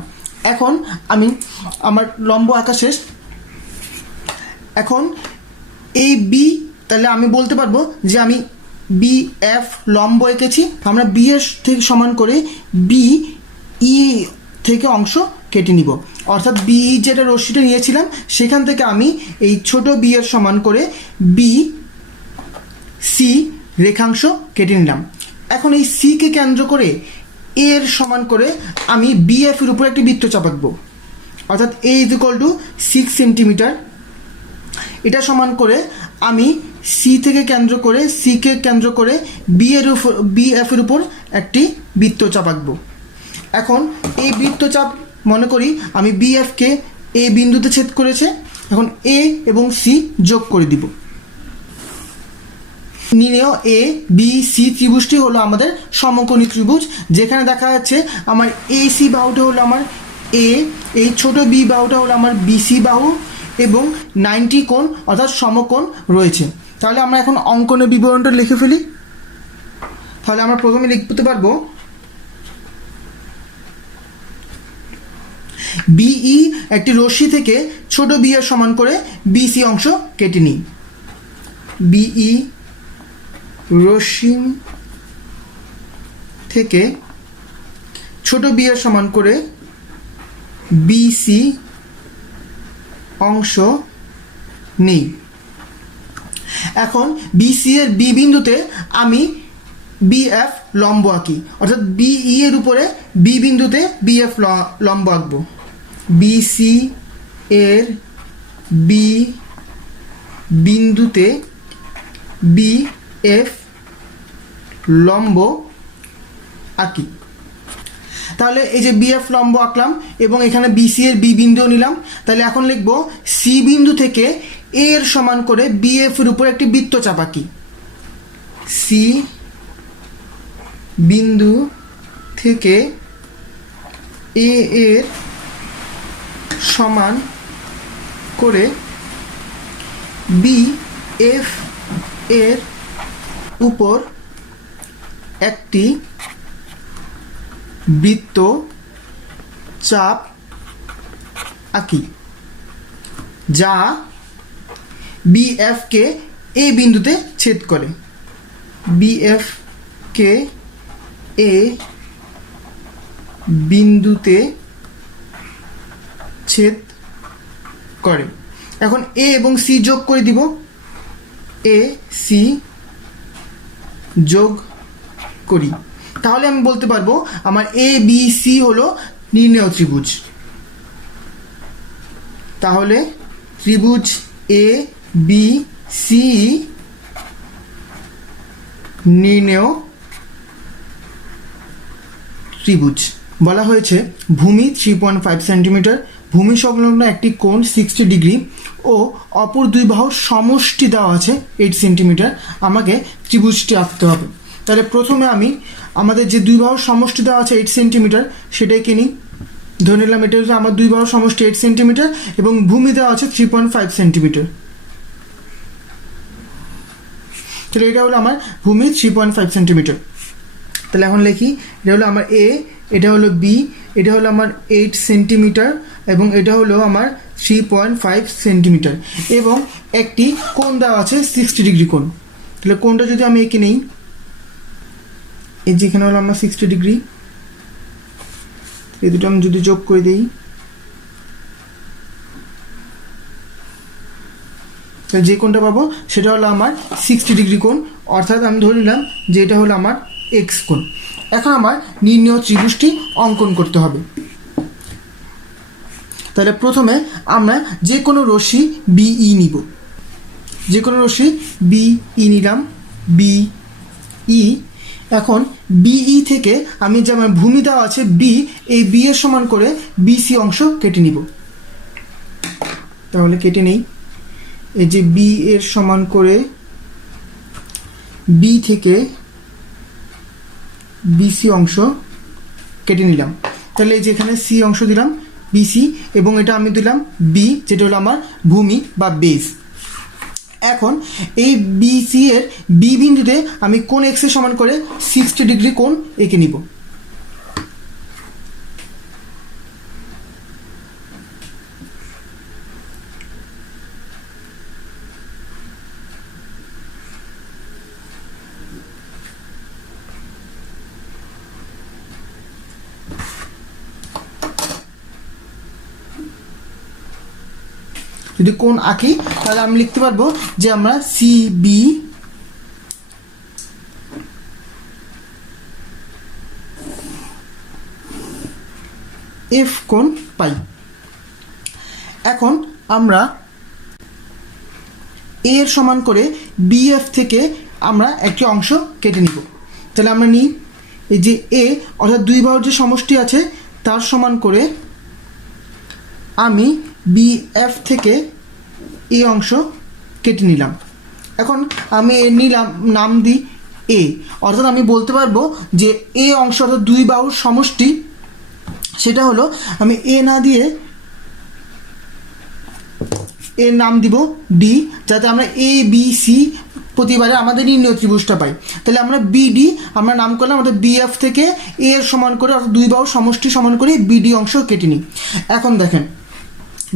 এখন আমি আমার লম্ব আঁকা শেষ। এখন এই বি, তাহলে আমি বলতে পারবো যে আমি বি এফ লম্ব এঁকেছি। আমরা বি এর থেকে সমান করে বি ই থেকে অংশ কেটে নিব, অর্থাৎ বি যেটা রশ্মিটা নিয়েছিলাম সেখান থেকে আমি এই ছোট বি এর সমান করে বি সি রেখাংশ কেটে নিলাম। এখন এই সিকে কেন্দ্র করে এর সমান করে আমি বিএফ এর উপর একটি বৃত্তচাপ আঁকবো, অর্থাৎ এ ইজ ইকুয়াল টু 6 সেন্টিমিটার। এটা সমান করে আমি সি থেকে কেন্দ্র করে সিকে কেন্দ্র করে বিএফ এর উপর একটি বৃত্তচাপ আঁকবো। এখন এই বৃত্তচাপ মনে করি আমি বিএফকে এ বিন্দুতে ছেদ করেছে। এখন এ এবং সি যোগ করে দিব। নির্ণেয় এ বি সি ত্রিভুজটি হলো আমাদের সমকোণী ত্রিভুজ, যেখানে দেখা যাচ্ছে আমার এ সি বাহুটা হলো আমার এ, এই ছোট বি বাহুটা হলো আমার বিসি বাহু এবং 90 কোণ অর্থাৎ সমকোণ রয়েছে। তাহলে আমরা এখন অঙ্কনের বিবরণটা লিখে ফেলি। তাহলে আমরা প্রথমে লিখতে পারবো বিই একটি রশ্মি থেকে ছোট বি এর সমান করে বিসি অংশ কেটে নিই। বিই রশ্মি থেকে ছোট বি এর সমান করে বিসি অংশ নেই। এখন বিসি এর বি বিন্দুতে আমি বিএফ লম্ব আঁকি, অর্থাৎ বিই এর উপরে বি বিন্দুতে বিএফ লম্ব আঁকবো। বিসি এর বি বিন্দুতে বিএফ লম্ব আঁকি। তাহলে এই যে বিএফ লম্ব আঁকলাম এবং এখানে বিসি এর বি বিন্দু নিলাম। তাহলে এখন লিখব সি বিন্দু থেকে এ এর সমান করে বিএফ এর উপর একটি বৃত্তচাপ আঁকি। সি বিন্দু থেকে এ এর সমান করে বি এফ এর উপর একটি বৃত্ত চাপ আঁকি যা বিএফ কে এ বিন্দুতে ছেদ করে। বিএফ কে এ বিন্দুতে ছেদ করে। এখন এ এবং সি যোগ করে দিব। এ সি যোগ করি, তাহলে আমি বলতে পারবো আমার এ বি সি হলো নির্ণেয় ত্রিভুজ। তাহলে ত্রিভুজ এ বি সি নির্ণেয় ত্রিভুজ। বলা হয়েছে ভূমি 3.5 সেন্টিমিটার, ভূমি সংলগ্ন একটি কোণ 60 ডিগ্রি ও অপর দুই বাহুর সমষ্টি দেওয়া আছে 8 সেন্টিমিটার। আমাকে ত্রিভুজটি আঁকতে হবে। তাহলে প্রথমে আমি আমাদের যে দুই বাহুর সমষ্টি দেওয়া আছে 8 সেন্টিমিটার সেটাকে নিই। ধরে নিলাম এটা হচ্ছে আমার দুই বাহুর সমষ্টি 8 সেন্টিমিটার এবং ভূমি দেওয়া আছে 3.5 সেন্টিমিটার। তাহলে এটা হলো আমার ভূমি 3.5 সেন্টিমিটার। তাহলে এখন লিখি, এটা হলো আমার এ, এটা হলো বি, এটা হলো আমার 8 সেন্টিমিটার এবং এটা হলো আমার 3.5 সেন্টিমিটার এবং একটি কোণ দেওয়া আছে 60 ডিগ্রি কোণ। তাহলে কোণটা যদি আমি এঁকে নেই, এই যেখানে হলো আমার 60 ডিগ্রি, এই দুটো আমি যদি যোগ করে দিই, তাহলে যে কোণটা পাবো সেটা হলো আমার 60 ডিগ্রি কোণ, অর্থাৎ আমি ধরে নিলাম যে এটা হলো আমার এক্স কোণ। এখন আমার নির্ণেয় ত্রিভুজটি অঙ্কন করতে হবে। তাহলে প্রথমে আমরা যে কোনো রশ্মি বিই নিব। যে কোনো রশ্মি বিই নিলাম, বিই। এখন বিই থেকে আমি যে আমার ভূমি দেওয়া আছে বি, এই বি এর সমান করে বিসি অংশ কেটে নিব। তাহলে কেটে নেই, এই যে বি এর সমান করে বি থেকে বিসি অংশ কেটে নিলাম। তাহলে এই যে এখানে সি অংশ দিলাম বিসি এবং এটা আমি দিলাম বি, যেটা হলো আমার ভূমি বা বেস। এখন এই বিসি এর বি বিন্দুতে আমি কোণ এক্স এর সমান করে 60 ডিগ্রি কোণ এঁকে নিব। যদি কোণ আঁকি তাহলে আমি লিখতে পারবো যে আমরা সি বি এফ কোণ পাই। এখন আমরা এ এর সমান করে বিএফ থেকে আমরা একটি অংশ কেটে নিব। তাহলে আমরা নিই, এই যে এ অর্থাৎ দুই বাহুর যে সমষ্টি আছে তার সমান করে আমি বিএফ থেকে এই অংশ কেটে নিলাম। এখন আমি এর নিলাম নাম দিই এ, অর্থাৎ আমি বলতে পারবো যে এ অংশ অর্থাৎ দুই বাহুর সমষ্টি, সেটা হলো আমি এ না দিয়ে এর নাম দিব ডি, যাতে আমরা এ বি সি প্রতিবারে আমাদের নির্ণেয় ত্রিভুজটা পাই। তাহলে আমরা বিডি আমরা নাম করলাম, আমাদের বিএফ থেকে এ এর সমান করে অর্থাৎ দুই বাহুর সমষ্টি সমান করে বিডি অংশ কেটে নিই। এখন দেখেন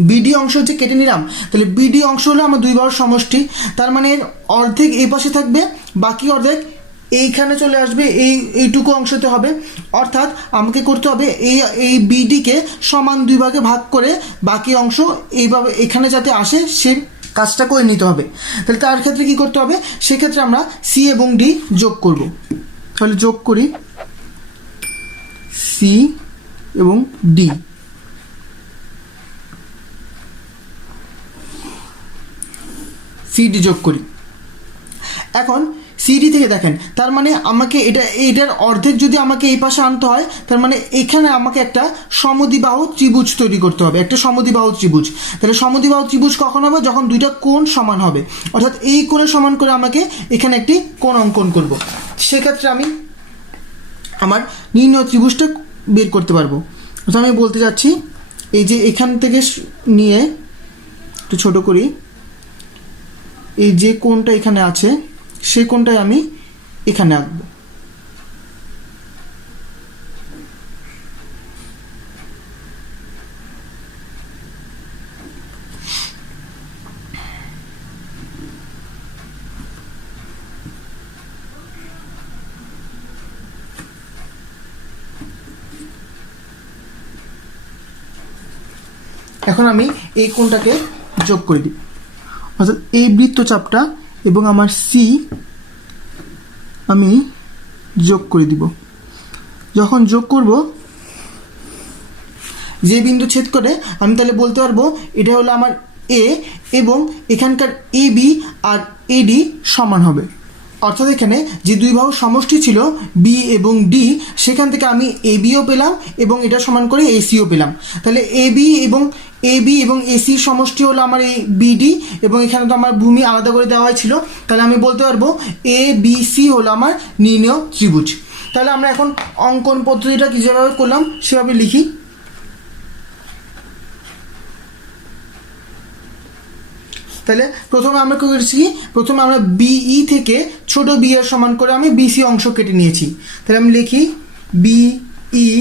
বিডি অংশ হচ্ছে কেটে নিলাম, তাহলে বিডি অংশ হলো আমার দুই বাহুর সমষ্টি, তার মানে এর অর্ধেক এই পাশে থাকবে, বাকি অর্ধেক এইখানে চলে আসবে, এইটুকু অংশতে হবে। অর্থাৎ আমাকে করতে হবে এই বিডিকে সমান দুই ভাগে ভাগ করে বাকি অংশ এইভাবে এখানে যাতে আসে সে কাজটা করে নিতে হবে। তাহলে তার ক্ষেত্রে কি করতে হবে, সেক্ষেত্রে আমরা সি এবং ডি যোগ করব। তাহলে যোগ করি সি এবং ডি। সিডি যোগ করি। এখন সিডি থেকে দেখেন, তার মানে আমাকে এটার অর্ধেক যদি আমাকে এই পাশে আনতে হয়, তার মানে এখানে আমাকে একটা সমদ্বিবাহু ত্রিভুজ তৈরি করতে হবে, একটা সমদ্বিবাহু ত্রিভুজ। তাহলে সমদ্বিবাহু ত্রিভুজ কখন হবে, যখন দুইটা কোণ সমান হবে, অর্থাৎ এই কোণে সমান করে আমাকে এখানে একটি কোণ অঙ্কন করব। সেক্ষেত্রে আমি আমার নির্ণেয় ত্রিভুজটা বের করতে পারবো। প্রথমে আমি বলতে যাচ্ছি এই যে এখান থেকে নিয়ে একটু ছোট করি, এই যে কোণটা এখানে আছে সেই কোণটাই আমি এখানে আঁকবো। এখন আমি এই কোণটাকে যোগ করে দিই, অর্থাৎ এই বৃত্তচাপটা এবং আমার সি আমি যোগ করে দিব। যখন যোগ করব যে বিন্দু ছেদ করে আমি তাহলে বলতে পারবো এটা হলো আমার এ, এবং এখানকার এ বি আর এডি সমান হবে। অর্থাৎ এখানে যে দুই বাহুর সমষ্টি ছিল বি এবং ডি, সেখান থেকে আমি এ বিও পেলাম এবং এটা সমান করে এসিও পেলাম। তাহলে এ বি এবং এসির সমষ্টি হলো আমার এই বিডি, এবং এখানে তো আমার ভূমি আলাদা করে দেওয়া হয়েছিল, তাহলে আমি বলতে পারবো এ বি সি হলো আমার নির্ণেয় ত্রিভুজ। তাহলে আমরা এখন অঙ্কন পদ্ধতিটা কি যেভাবে করলাম সেভাবে লিখি। তাহলে প্রথমে আমরা কি করেছি, প্রথমে আমরা বিই থেকে ছোট বি এর সমান করে আমি বিসি অংশ কেটে নিয়েছি। তাহলে আমি লিখি বিই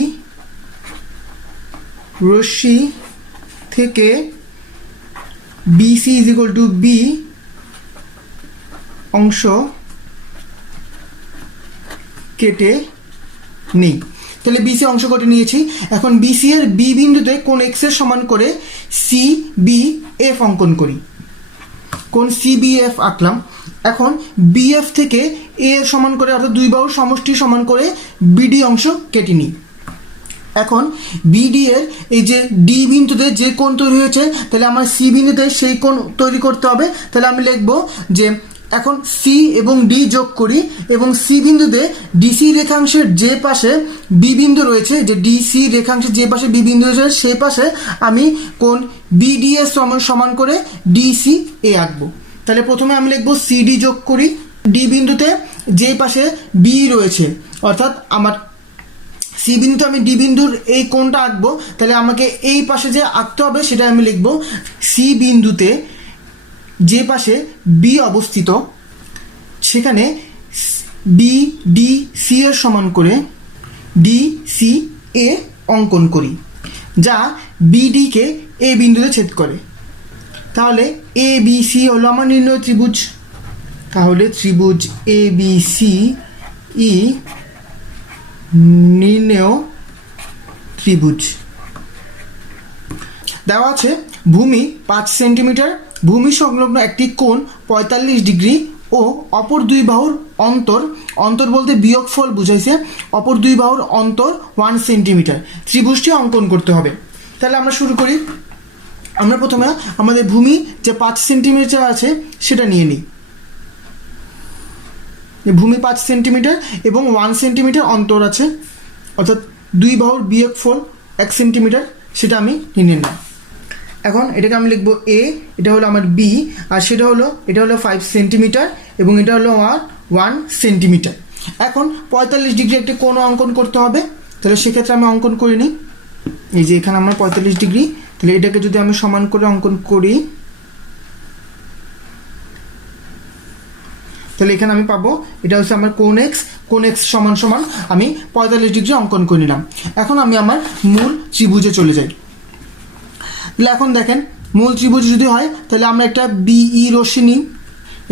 রশ্মি থেকে BC is equal to B অংশ কেটে নিই। তাহলে বিসি অংশ কেটে নিয়েছি। এখন বিসি এর বি বিন্দুতে কোণ এক্স এর সমান করে সি বি এফ অঙ্কন করি। কোণ সিবিএফ আঁকলাম। এখন বিএফ থেকে এ এর সমান করে, অর্থাৎ দুই বাহুর সমষ্টি সমান করে বিডি অংশ কেটে নিই। এখন বিডি এর এই যে ডি বিন্দুতে যে কোণ তৈরি হয়েছে, তাহলে আমার সি বিন্দুতে সেই কোণ তৈরি করতে হবে। তাহলে আমি লিখব যে এখন সি এবং ডি যোগ করি, এবং সি বিন্দুতে ডিসি রেখাংশের যে পাশে বি বিন্দু রয়েছে, যে ডিসি রেখাংশের যে পাশে বি বিন্দু রয়েছে সেই পাশে আমি কোণ বিডি এর সমান করে ডিসি এ আঁকবো। তাহলে প্রথমে আমি লিখব সিডি যোগ করি, ডি বিন্দুতে যে পাশে বি রয়েছে, অর্থাৎ আমার সি বিন্দু আমি ডি বিন্দুর এই কোণটা আঁকবো, তাহলে আমাকে এই পাশে যে আঁকতে হবে সেটা আমি লিখব সি বিন্দুতে যে পাশে বি অবস্থিত সেখানে বি ডি সি এর সমান করে ডি সি এ অঙ্কন করি, যা বিডিকে এ বিন্দুতে ছেদ করে। তাহলে এ বি সি হলো আমার নির্ণয় ত্রিভুজ। তাহলে ত্রিভুজ এ বি সি ই নির্ণেয় ত্রিভুজ। দেওয়া আছে ভূমি 5 সেন্টিমিটার, ভূমি সংলগ্ন একটি কোণ 45 ডিগ্রি ও অপর দুই বাহুর অন্তর, অন্তর বলতে বিয়োগফল বুঝাইছে, অপর দুই বাহুর অন্তর 1 সেন্টিমিটার ত্রিভুজটি অঙ্কন করতে হবে। তাহলে আমরা শুরু করি। আমরা প্রথমে আমাদের ভূমি যে 5 সেন্টিমিটার আছে সেটা নিয়ে নিই। ভূমি 5 সেন্টিমিটার এবং 1 সেন্টিমিটার অন্তর আছে, অর্থাৎ দুই বাহুর বিয়োগফল 1 সেন্টিমিটার, সেটা আমি নিয়ে নিলাম। এখন এটাকে আমি লিখবো এ, এটা হলো আমার বি, আর এটা হলো 5 সেন্টিমিটার এবং এটা হলো আমার 1 সেন্টিমিটার। এখন 45 ডিগ্রি একটি কোণ অঙ্কন করতে হবে। তাহলে সেক্ষেত্রে আমি অঙ্কন করে নিই। এই যে এখানে আমার 45 ডিগ্রি, তাহলে এটাকে যদি আমি সমান করে অঙ্কন করি, তাহলে এখানে আমি পাবো এটা হচ্ছে আমার কোণ এক্স সমান সমান আমি 45 ডিগ্রি অঙ্কন করে নিলাম। এখন আমি আমার মূল ত্রিভুজে চলে যাই। তাহলে এখন দেখেন মূল ত্রিভুজ যদি হয় তাহলে আমরা একটা বিই রশ্মি নিই,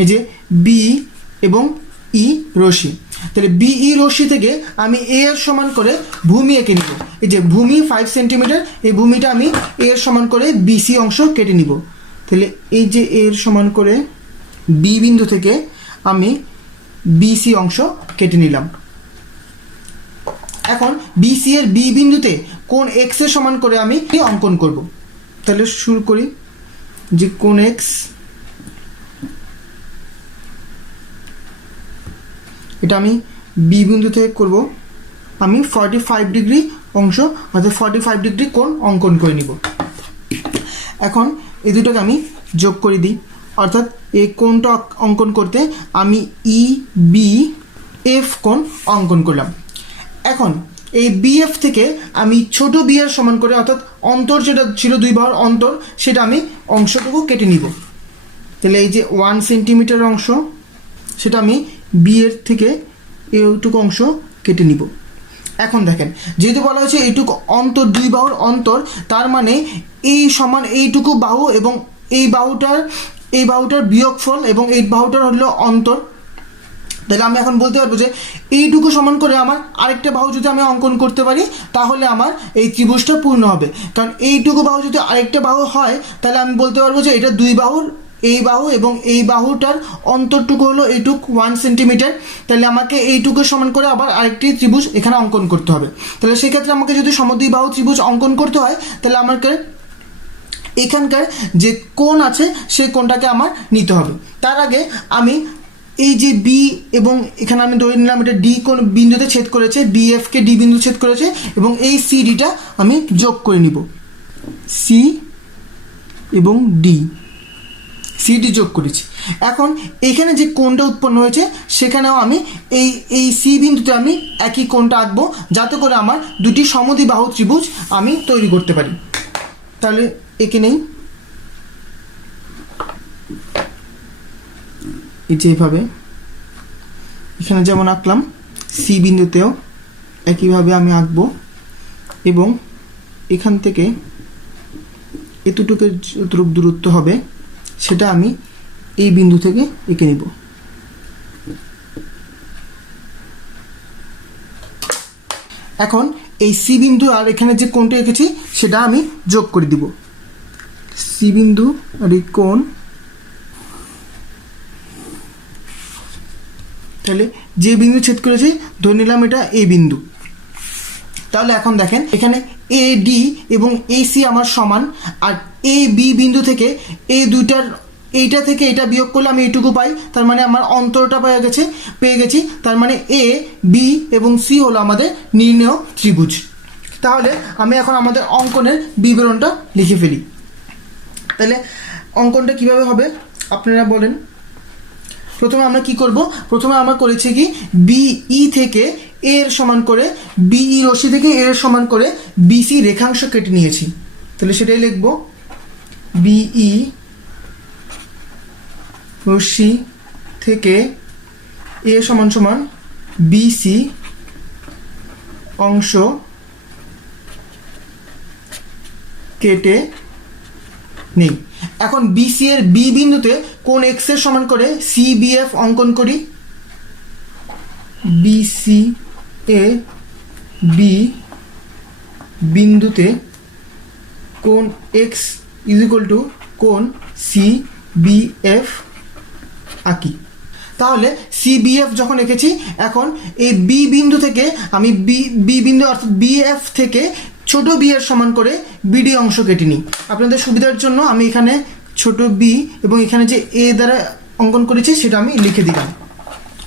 এই যে বি এবং ই রশ্মি। তাহলে বিই রশ্মি থেকে আমি এ এর সমান করে ভূমি এঁকে নিব। এই যে ভূমি 5 সেন্টিমিটার, এই ভূমিটা আমি এ এর সমান করে বিসি অংশ কেটে নিব। তাহলে এই যে এ এর সমান করে বি বিন্দু থেকে আমি বিসি অংশ কেটে নিলাম। এখন বিসি এর বি বিন্দুতে কোণ এক্স এর সমান করে আমি অঙ্কন করব। তাহলে শুরু করি যে কোণ এক্স, এটা আমি বি বিন্দু থেকে করব। আমি 45 ডিগ্রি অংশ, অর্থাৎ 45 ডিগ্রি কোণ অঙ্কন করে নিব। এখন এই দুটোকে আমি যোগ করে দিই, অর্থাৎ এই কোণটা অঙ্কন করতে আমি ই বি এফ কোণ অঙ্কন করলাম। এখন এই বিএফ থেকে আমি ছোট বি এর সমান করে, অর্থাৎ অন্তর যেটা ছিল দুই বাহুর অন্তর, সেটা আমি অংশটুকু কেটে নিব। তাহলে এই যে 1 সেন্টিমিটার অংশ, সেটা আমি বি এর থেকে এইটুকু অংশ কেটে নিব। এখন দেখেন, যেহেতু বলা হয়েছে এইটুকু অন্তর, দুই বাহুর অন্তর, তার মানে এই সমান এইটুকু বাহু এবং এই বাহুটার বিয়োগফল এবং এই বাহুটার হলো অন্তর। তাহলে আমি এখন বলতে পারবো যে এইটুকু সমান করে আমার আরেকটা বাহু যদি আমি অঙ্কন করতে পারি, তাহলে আমার এই ত্রিভুজটা পূর্ণ হবে। কারণ এইটুকু বাহু যদি আরেকটা বাহু হয়, তাহলে আমি বলতে পারবো যে এটা দুই বাহুর, এই বাহু এবং এই বাহুটার অন্তরটুকু হলো এইটুকু 1 সেন্টিমিটার। তাহলে আমাকে এইটুকু সমান করে আবার আরেকটি ত্রিভুজ এখানে অঙ্কন করতে হবে। তাহলে সেক্ষেত্রে আমাকে যদি সমদ্বিবাহু ত্রিভুজ অঙ্কন করতে হয়, তাহলে আমাকে এখানকার যে কোণ আছে সেই কোণটাকে আমার নিতে হবে। তার আগে আমি এই যে বি এবং এখানে আমি ধরে নিলাম এটা ডি কোন বিন্দুতে ছেদ করেছে, বিএফ কে ডি বিন্দু ছেদ করেছে, এবং এই সিডিটা আমি যোগ করে নিব। সি এবং ডি, সিডি যোগ করেছি। এখন এখানে যে কোণটা উৎপন্ন হয়েছে সেখানেও আমি এই সি বিন্দুতে আমি একই কোণটা আঁকবো, যাতে করে আমার দুটি সমদ্বিবাহু ত্রিভুজ আমি তৈরি করতে পারি। তাহলে একে নেই, এই যে এভাবে এখানে যেমন আঁকলাম, সি বিন্দুতেও একইভাবে আমি আঁকবো এবং এখান থেকে এতটুকুর যতটুকু দূরত্ব হবে সেটা আমি এই বিন্দু থেকে এঁকে নিব। এখন এই সি বিন্দু আর এখানে যে কোণটা এঁকেছি সেটা আমি যোগ করে দিব। সি বিন্দু আর এই কোণ, তাহলে যে বিন্দু ছেদ করেছি ধরে নিলাম এটা এ বিন্দু। তাহলে এখন দেখেন এখানে এ ডি এবং এ সি আমার সমান, আর এ বি বিন্দু থেকে এই দুইটার, এইটা থেকে এটা বিয়োগ করলে আমি এইটুকু পাই, তার মানে আমার অন্তরটা পেয়ে গেছি। তার মানে এ বি এবং সি হলো আমাদের নির্ণেয় ত্রিভুজ। তাহলে আমি এখন আমাদের অঙ্কনের বিবরণটা লিখে ফেলি। তাহলে অঙ্কনটা কিভাবে হবে আপনারা বলেন। প্রথমে আমরা কি করব, প্রথমে আমরা করেছি কি বিই থেকে এ এর সমান করে, বিই রশ্মি থেকে এ এর সমান করে বিসি রেখাংশ কেটে নিয়েছি। তাহলে সেটাই লিখব, বিই রশ্মি থেকে এ সমান সমান বিসি অংশ কেটে নেই। এখন বিসি এর বি বিন্দুতে কোণ এক্স এর সমান করে সিবিএফ অঙ্কন করি। বিসি এ বি বিন্দুতে কোণ এক্স ইজ ইকুয়াল টু কোণ সিবিএফ আঁকি। তাহলে সিবিএফ যখন এঁকেছি, এখন এই বি বিন্দু থেকে আমি বি বিন্দু অর্থাৎ বিএফ থেকে ছোট বি এর সমান করে বিডি অংশ কেটে নিই। আপনাদের সুবিধার জন্য আমি এখানে ছোট বি এবং এখানে যে এ দ্বারা অঙ্কন করেছি সেটা আমি লিখে দিলাম।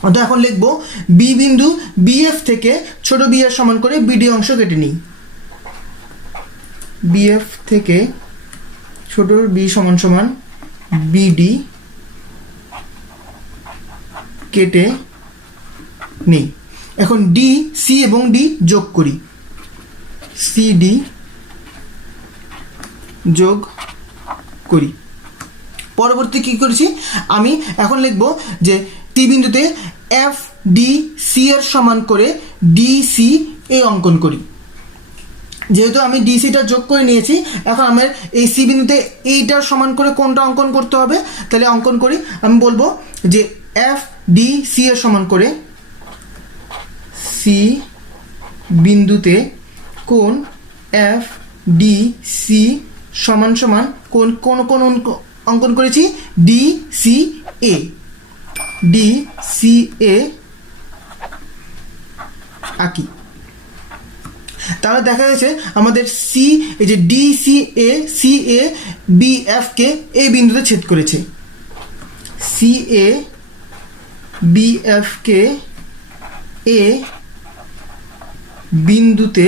অর্থাৎ এখন লিখব বি বিন্দু বিএফ থেকে ছোট বি এর সমান করে বিডি অংশ কেটে নিই। বিএফ থেকে ছোট বি সমান সমান বিডি কেটে নেই। এখন ডি, সি এবং ডি যোগ করি। সিডি যোগ করি। পরবর্তী কি করেছি, আমি এখন লিখব যে টি বিন্দুতে এফ ডি সি এর সমান করে ডিসি এ অঙ্কন করি। যেহেতু আমি ডিসিটা যোগ করে নিয়েছি, এখন আমার এই সি বিন্দুতে এইটার সমান করে কোনটা অঙ্কন করতে হবে। তাহলে অঙ্কন করি, আমি বলবো যে এফ ডি সি এর সমান করে সি বিন্দুতে কোণ এফ ডি সি সমান সমান কোন কোন কোন অঙ্কন করেছি ডি সি এ, ডি সি এ আঁকি। তাহলে দেখা গেছে আমাদের সি, এই যে D C A B F কে এই বিন্দুতে ছেদ করেছে। সি এ বি এফ কে এ বিন্দুতে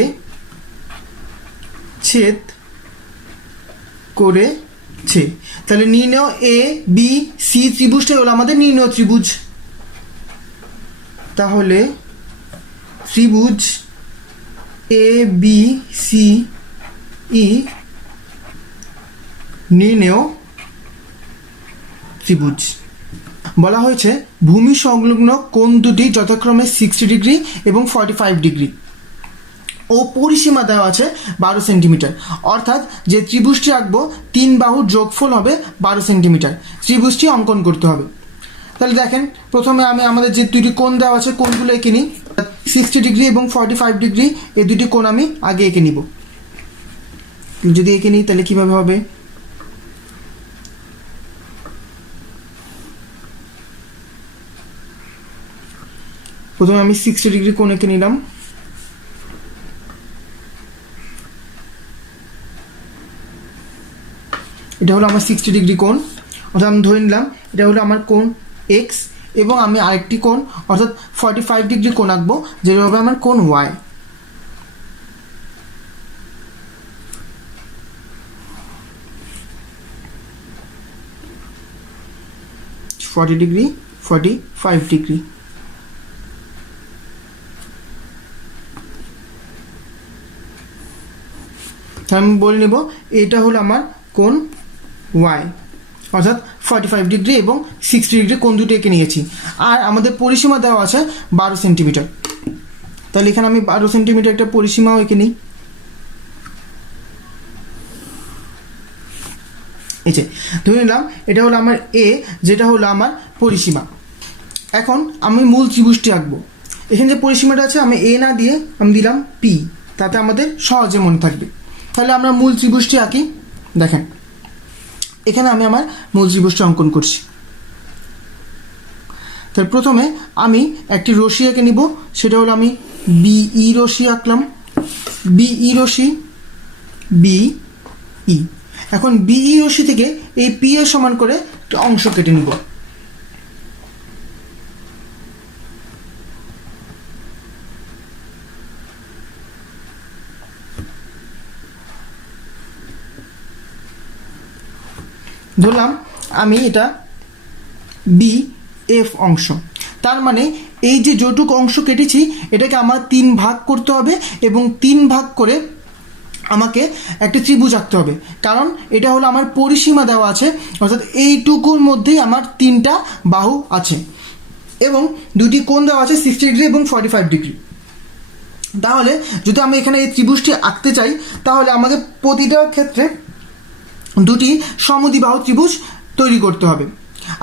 ছেদ করেছে। তাহলে নির্ণয় এ বি সি ত্রিভুজটাই হলো আমাদের নির্ণয় ত্রিভুজ। তাহলে ত্রিভুজ ABCE নির্ণেয় ত্রিভুজ। বলা হয়েছে ভূমি সংলগ্ন কোণ দুটি যথাক্রমে 60 ডিগ্রি এবং 45 ডিগ্রি ও পরিসীমা দেওয়া আছে 12 সেন্টিমিটার। অর্থাৎ যে ত্রিভুজটি আঁকবো 3 বাহুর যোগফল হবে 12 সেন্টিমিটার। ত্রিভুজটি অঙ্কন করতে হবে। তাহলে দেখেন, প্রথমে আমি আমাদের যে দুটি কোণ দেওয়া আছে কোণগুলো এঁকে নিই। 60 ডিগ্রি এবং 45 ডিগ্রি এই দুটি কোণ আমি আগে এঁকে নিব। যদি এঁকে নিই তাহলে কীভাবে হবে? প্রথমে আমি 60 ডিগ্রি কোণ এঁকে নিলাম। এটা হলো আমার 60 ডিগ্রি কোণ, অর্থাৎ আমি ধরে নিলাম এটা হলো আমার কোণ এক্স, এবং আমি আরেকটি কোণ অর্থাৎ 45 ডিগ্রি কোণ আঁকবো, যেটা হবে আমার কোণ ওয়াই। Degree 45 degree. আমি বলে নেব এটা হলো আমার কোণ ওয়াই, অর্থাৎ 45 ডিগ্রি এবং 60 ডিগ্রি কোণ দুটো এঁকে নিয়েছি। আর আমাদের পরিসীমা দেওয়া আছে 12 সেন্টিমিটার। তাহলে এখানে আমি 12 সেন্টিমিটার একটা পরিসীমাও এঁকে নিই। এই যে ধরে নিলাম এটা হলো আমার এ, যেটা হলো আমার পরিসীমা। এখন আমি মূল ত্রিভুজটি আঁকবো। এখানে যে পরিসীমাটা আছে আমি এ না দিয়ে আমি দিলাম পি, তাতে আমাদের সহজে মনে থাকবে। তাহলে আমরা মূল ত্রিভুজটি আঁকি। দেখেন, এখানে আমি আমার মূল ত্রিভুজটি অঙ্কন করছি। তাহলে প্রথমে আমি একটি রশি এঁকে নিব, সেটা হলো আমি বিই রশি আঁকলাম। বিই রশি বিই। এখন বিই রশি থেকে এই পি এর সমান করে একটা অংশ কেটে নিব। ধরলাম আমি এটা বি এফ অংশ। তার মানে এই যে যতটুকু অংশ কেটেছি এটাকে আমার 3 ভাগ করতে হবে, এবং 3 ভাগ করে আমাকে একটা ত্রিভুজ আঁকতে হবে। কারণ এটা হলো আমার পরিসীমা দেওয়া আছে, অর্থাৎ এইটুকুর মধ্যেই আমার 3টা বাহু আছে, এবং দুটি কোণ দেওয়া আছে 60 ডিগ্রি এবং 45 ডিগ্রি। তাহলে যদি আমি এখানে এই ত্রিভুজটি আঁকতে চাই, তাহলে আমাদের প্রতিটা ক্ষেত্রে দুটি সমদ্বিবাহু ত্রিভুজ তৈরি করতে হবে।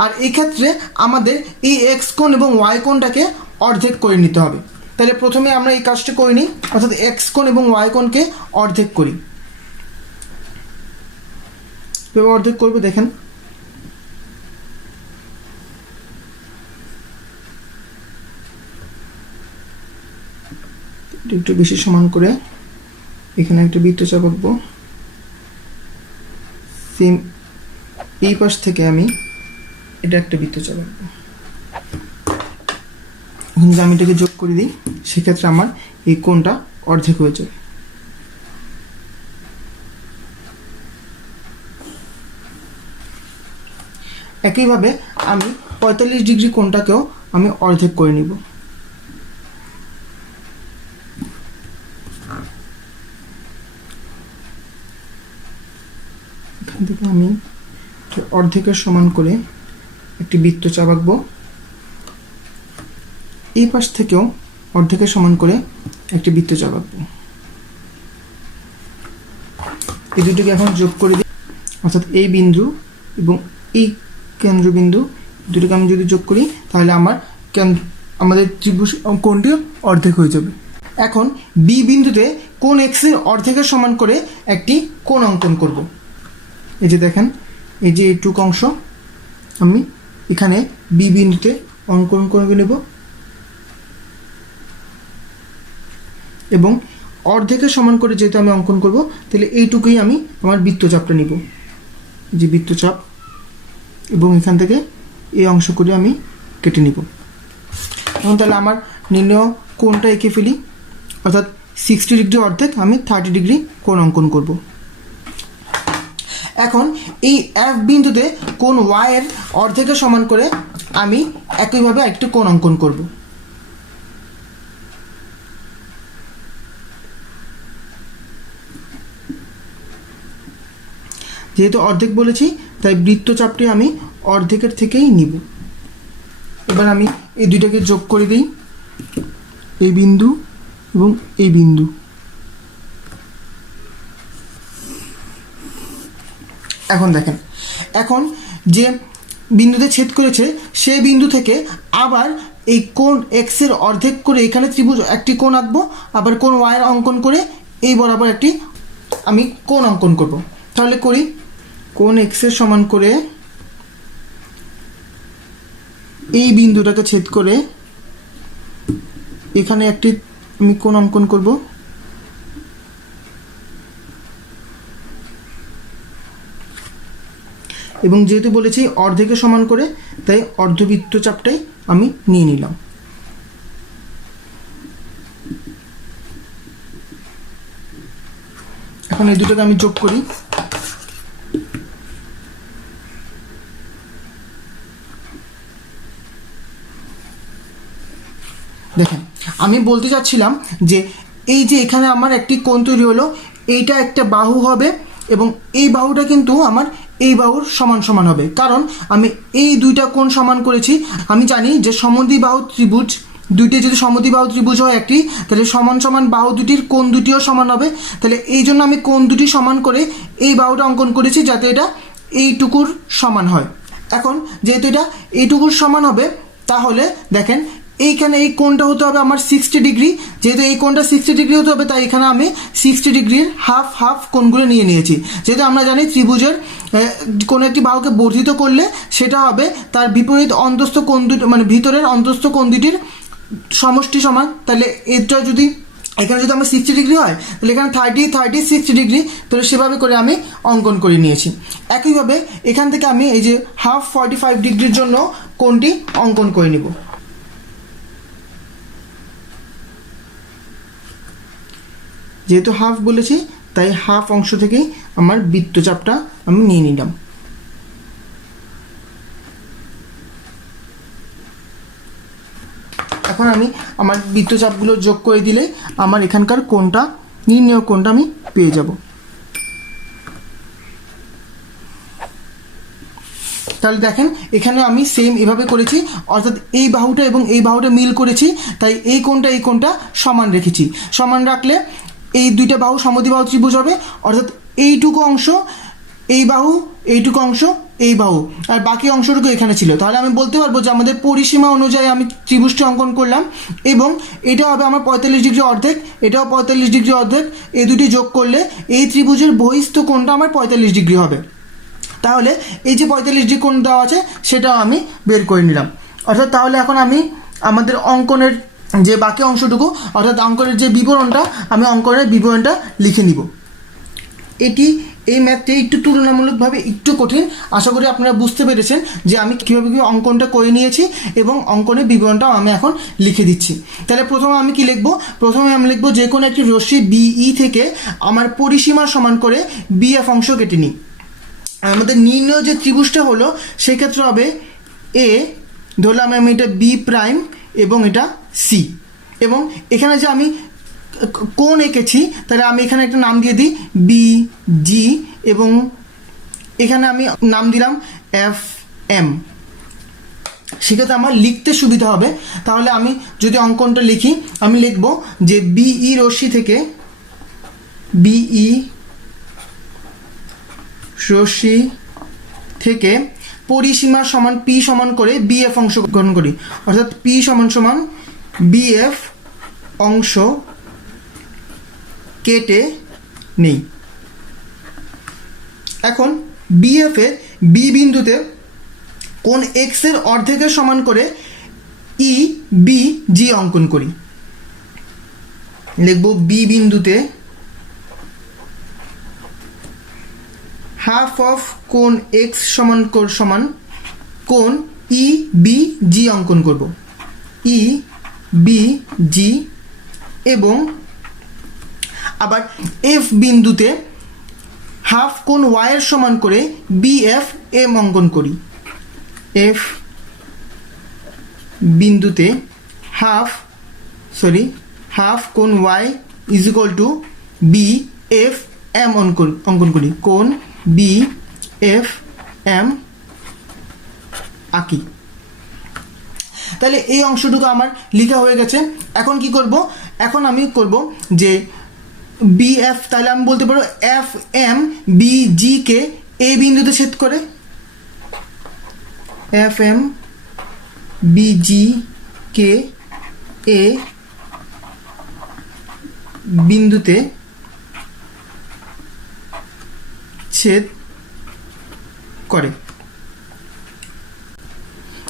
আর এক্ষেত্রে আমাদের এই এক্স কোণ এবং ওয়াই কোণটাকে অর্ধেক করে নিতে হবে। তাহলে প্রথমে আমরা এই কাজটা করে নিই, অর্থাৎ এক্স কোণ এবং ওয়াই কোণকে অর্ধেক করি। কীভাবে অর্ধেক করবো দেখেন। একটু বেশি সমান করে এখানে একটা বৃত্ত চাপাবো। সেম এই পাশ থেকে আমি এটা একটা বৃত্ত চাপাবো। এখন যদি আমি এটাকে যোগ করে দিই, সেক্ষেত্রে আমার এই কোণটা অর্ধেক হয়ে যাবে। একইভাবে আমি 45 ডিগ্রি কোণটাকেও আমি অর্ধেক করে নিব। এখান থেকে আমি অর্ধেকের সমান করে একটি বৃত্ত চাপাবো। এই পাশ থেকেও অর্ধেকের সমান করে একটি বৃত্ত চাপাবো। এই দুটোকে এখন যোগ করে দিই, অর্থাৎ এই বিন্দু এবং এই কেন্দ্রবিন্দু দুটোকে আমি যদি যোগ করি, তাহলে আমাদের ত্রিভুজ কোণটি অর্ধেক হয়ে যাবে। এখন বি বিন্দুতে কোণ এক্স এর অর্ধেকের সমান করে একটি কোণ অঙ্কন করব। এই যে দেখেন, এই যে এইটুকু অংশ আমি এখানে বি বিন্দুতে অঙ্কন করে নেব, এবং অর্ধেকের সমান করে যেহেতু আমি অঙ্কন করব, তাহলে এইটুকুই আমি আমার বৃত্তচাপটা নিব, যে বৃত্তচাপ, এবং এখান থেকে এই অংশ করে আমি কেটে নিব। এখন তাহলে আমার নির্ণয় কোণটা এঁকে ফেলি, অর্থাৎ 60 ডিগ্রি অর্ধেক আমি 30 ডিগ্রি কোণ অঙ্কন করব। এখন এই এফ বিন্দুতে কোণ ওয়াই এর অর্ধেকের সমান করে আমি একইভাবে একটি কোণ অঙ্কন করব। যেহেতু অর্ধেক বলেছি তাই বৃত্তচাপটি আমি অর্ধেকের থেকেই নিব। এবার আমি এই দুইটাকে যোগ করে দিই, এই বিন্দু এবং এই বিন্দু। এখন দেখেন, এখন যে বিন্দুতে ছেদ করেছে সেই বিন্দু থেকে আবার এই কোণ এক্সের অর্ধেক করে এখানে ত্রিভুজ একটি কোণ আঁকবো, আবার কোণ ওয়াইয়ের অঙ্কন করে এই বরাবর একটি আমি কোণ অঙ্কন করব। তাহলে করি, কোণ এক্সের সমান করে এই বিন্দুটাকে ছেদ করে এখানে একটি আমি কোণ অঙ্কন করব। এবং যেহেতু বলেছি অর্ধেকের সমান করে, তাই অর্ধবৃত্ত চাপটাই আমি নিয়ে নিলাম। এখন এই দুটোকে আমি যোগ করি। দেখেন, আমি বলতে চাচ্ছিলাম যে এই যে এখানে আমার একটি কোণ তৈরি হলো, এইটা একটা বাহু হবে এবং এই বাহুটা কিন্তু আমার এই বাহুর সমান সমান হবে, কারণ আমি এই দুইটা কোণ সমান করেছি। আমি জানি যে সমদ্বিবাহু ত্রিভুজ দুইটি যদি সমদ্বিবাহু ত্রিভুজ হয় একটি, তাহলে সমান সমান বাহু দুটির কোণ দুটিও সমান হবে। তাহলে এই জন্য আমি কোণ দুটি সমান করে এই বাহুটা অঙ্কন করেছি, যাতে এটা এইটুকুর সমান হয়। এখন যেহেতু এটা এইটুকুর সমান হবে, তাহলে দেখেন এইখানে এই কোণটা হতে হবে আমার 60 ডিগ্রি। যেহেতু এই কোণটা 60 ডিগ্রি হতে হবে, তাই এখানে আমি 60 ডিগ্রির হাফ হাফ কোণগুলো নিয়ে নিয়েছি। যেহেতু আমরা জানি ত্রিভুজের কোনো একটি বাহুকে বর্ধিত করলে সেটা হবে তার বিপরীত অন্তস্থ কোণ দুটি, মানে ভিতরের অন্তস্থ কোণ দুটির সমষ্টি সমান। তাহলে এটা যদি এখানে যদি আমার 60 ডিগ্রি হয়, তাহলে এখানে 30 60 ডিগ্রি, তাহলে সেভাবে করে আমি অঙ্কন করে নিয়েছি। একইভাবে এখান থেকে আমি এই যে হাফ 45 ডিগ্রির জন্য কোণটি অঙ্কন করে নিব। যেহেতু হাফ বলেছি, তাই হাফ অংশ থেকেই আমার বৃত্তচাপটা আমি নিয়ে নিলাম। এখন আমি আমার বৃত্তচাপগুলো যোগ করে দিলে আমার এখানকার কোণটা, নির্ণেয় কোণটা আমি পেয়ে যাব। তাহলে দেখেন, এখানে আমি সেম এভাবে করেছি, অর্থাৎ এই বাহুটা এবং এই বাহুটা মিল করেছি, তাই এই কোণটা সমান রেখেছি। সমান রাখলে এই দুইটা বাহু সমদ্বিবাহু ত্রিভুজ হবে, অর্থাৎ এইটুকু অংশ এই বাহু, এইটুকু অংশ এই বাহু, আর বাকি অংশটুকু এখানে ছিল। তাহলে আমি বলতে পারবো যে আমাদের পরিসীমা অনুযায়ী আমি ত্রিভুজটি অঙ্কন করলাম, এবং এটা হবে আমার 45 ডিগ্রি অর্ধেক, এটাও 45 ডিগ্রি অর্ধেক। এই দুটি যোগ করলে এই ত্রিভুজের বহিস্থ কোণটা আমার 45 ডিগ্রি হবে। তাহলে এই যে 45 ডিগ্রি কোণ দেওয়া আছে সেটাও আমি বের করে নিলাম। অর্থাৎ তাহলে এখন আমি আমাদের অঙ্কনের যে বাকি অংশটুকু, অর্থাৎ অঙ্কনের যে বিবরণটা, আমি অঙ্কনের বিবরণটা লিখে নিব। এই ম্যাথটি একটু তুলনামূলকভাবে একটু কঠিন। আশা করি আপনারা বুঝতে পেরেছেন যে আমি কীভাবে অঙ্কনটা করে নিয়েছি এবং অঙ্কনের বিবরণটাও আমি এখন লিখে দিচ্ছি। তাহলে প্রথমে আমি কি লিখব? প্রথমে আমি লিখব যে কোনো একটি রশ্মি বিই থেকে আমার পরিসীমা সমান করে বিএফ অংশ কেটে নিই। আমাদের নির্ণয় যে ত্রিভুজটা হলো সেক্ষেত্রে হবে এ, ধরলাম আমি এটা বি প্রাইম এবং এটা সি, এবং এখানে যে আমি কোণ এঁকেছি তাহলে আমি এখানে একটা নাম দিয়ে দিই বি জি, এবং এখানে আমি নাম দিলাম এফ এম। সেক্ষেত্রে আমার লিখতে সুবিধা হবে। তাহলে আমি যদি অঙ্কনটা লিখি, আমি লিখব যে বিই রশ্মি থেকে, বিই রশ্মি থেকে পরিসীমা সমান পি সমান করে বিএফ অংশ গ্রহণ করি, অর্থাৎ পি সমান সমান বিএফ অংশ কেটে নেই। এখন বিএফ এর বি বিন্দুতে কোণ এক্স এর অর্ধেকের সমান করে ই বি জি অঙ্কন করি। লিখব বি বিন্দুতে হাফ অফ কোণ এক্স সমান কোণ ই বি জি অঙ্কন করব, ই বি জি, এবং আবার এফ বিন্দুতে হাফ কোণ ওয়াই এর সমান করে বিএফ এম অঙ্কন করি। এফ বিন্দুতে হাফ কোণ Y is equal to B F M অঙ্কন করি, কোণ বি এফ এম আঁকি। তাহলে এই অংশটুকু আমার লেখা হয়ে গেছে। এখন কি করব, এখন আমি করব যে বি এফ, তাহলে আমি বলতে পারবো এফ এম বি জি কে এ বিন্দুতে ছেদ করে, এফ এম বি জি কে এ বিন্দুতে ছেদ করে।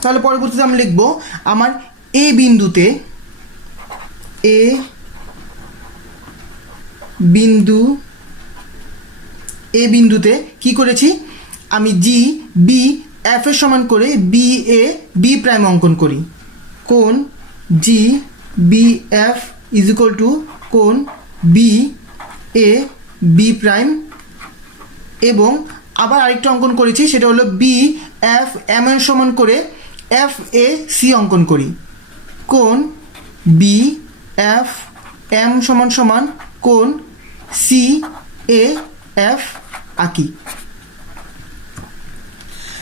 তাহলে পরবর্তীতে আমি লিখব আমার এ বিন্দুতে, এ বিন্দুতে কি করেছি, আমি জি বি এফ এর সমান করে বি এ বি প্রাইম অঙ্কন করি। কোণ G B F is equal to কোণ বি এ বি প্রাইম, এবং আবার আরেকটা অঙ্কন করেছি, সেটা হলো বি এফ এম এর সমান করে এফ এ সি অঙ্কন করি। কোণ বি এফ এম সমান সমান কোণ সি এ এফ আঁকি।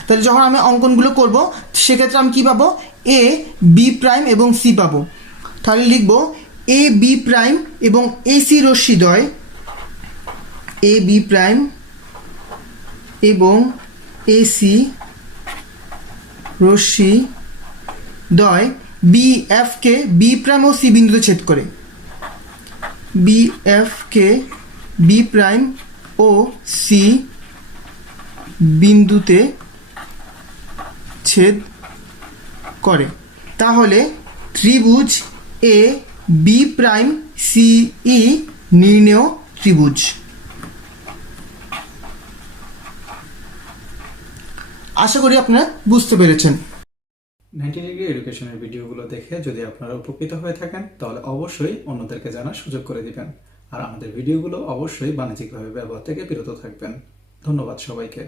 তাহলে যখন আমি অঙ্কনগুলো করব সেক্ষেত্রে আমি কি পাবো, এ বি প্রাইম এবং সি পাবো। তাহলে লিখব এ বি প্রাইম এবং এ সি রশ্মিদ্বয়, এ বি প্রাইম এবং এ সি রশ্মিদ্বয় বি এফ কে বি প্রাইম ও সি বিন্দুতে ছেদ করে, বি এফ কে বি প্রাইম ও সি বিন্দুতে ছেদ করে। তাহলে ত্রিভুজ এ বি প্রাইম সি ই নির্ণেয় ত্রিভুজ। আশা করি আপনারা বুঝতে পেরেছেন। 90 ডিগ্রি এডুকেশনের ভিডিওগুলো দেখে যদি আপনারা উপকৃত হয়ে থাকেন তাহলে অবশ্যই অন্যদেরকে জানার সুযোগ করে দিবেন, আর আমাদের ভিডিওগুলো অবশ্যই বাণিজ্যিকভাবে ব্যবহার থেকে বিরত থাকবেন। ধন্যবাদ সবাইকে।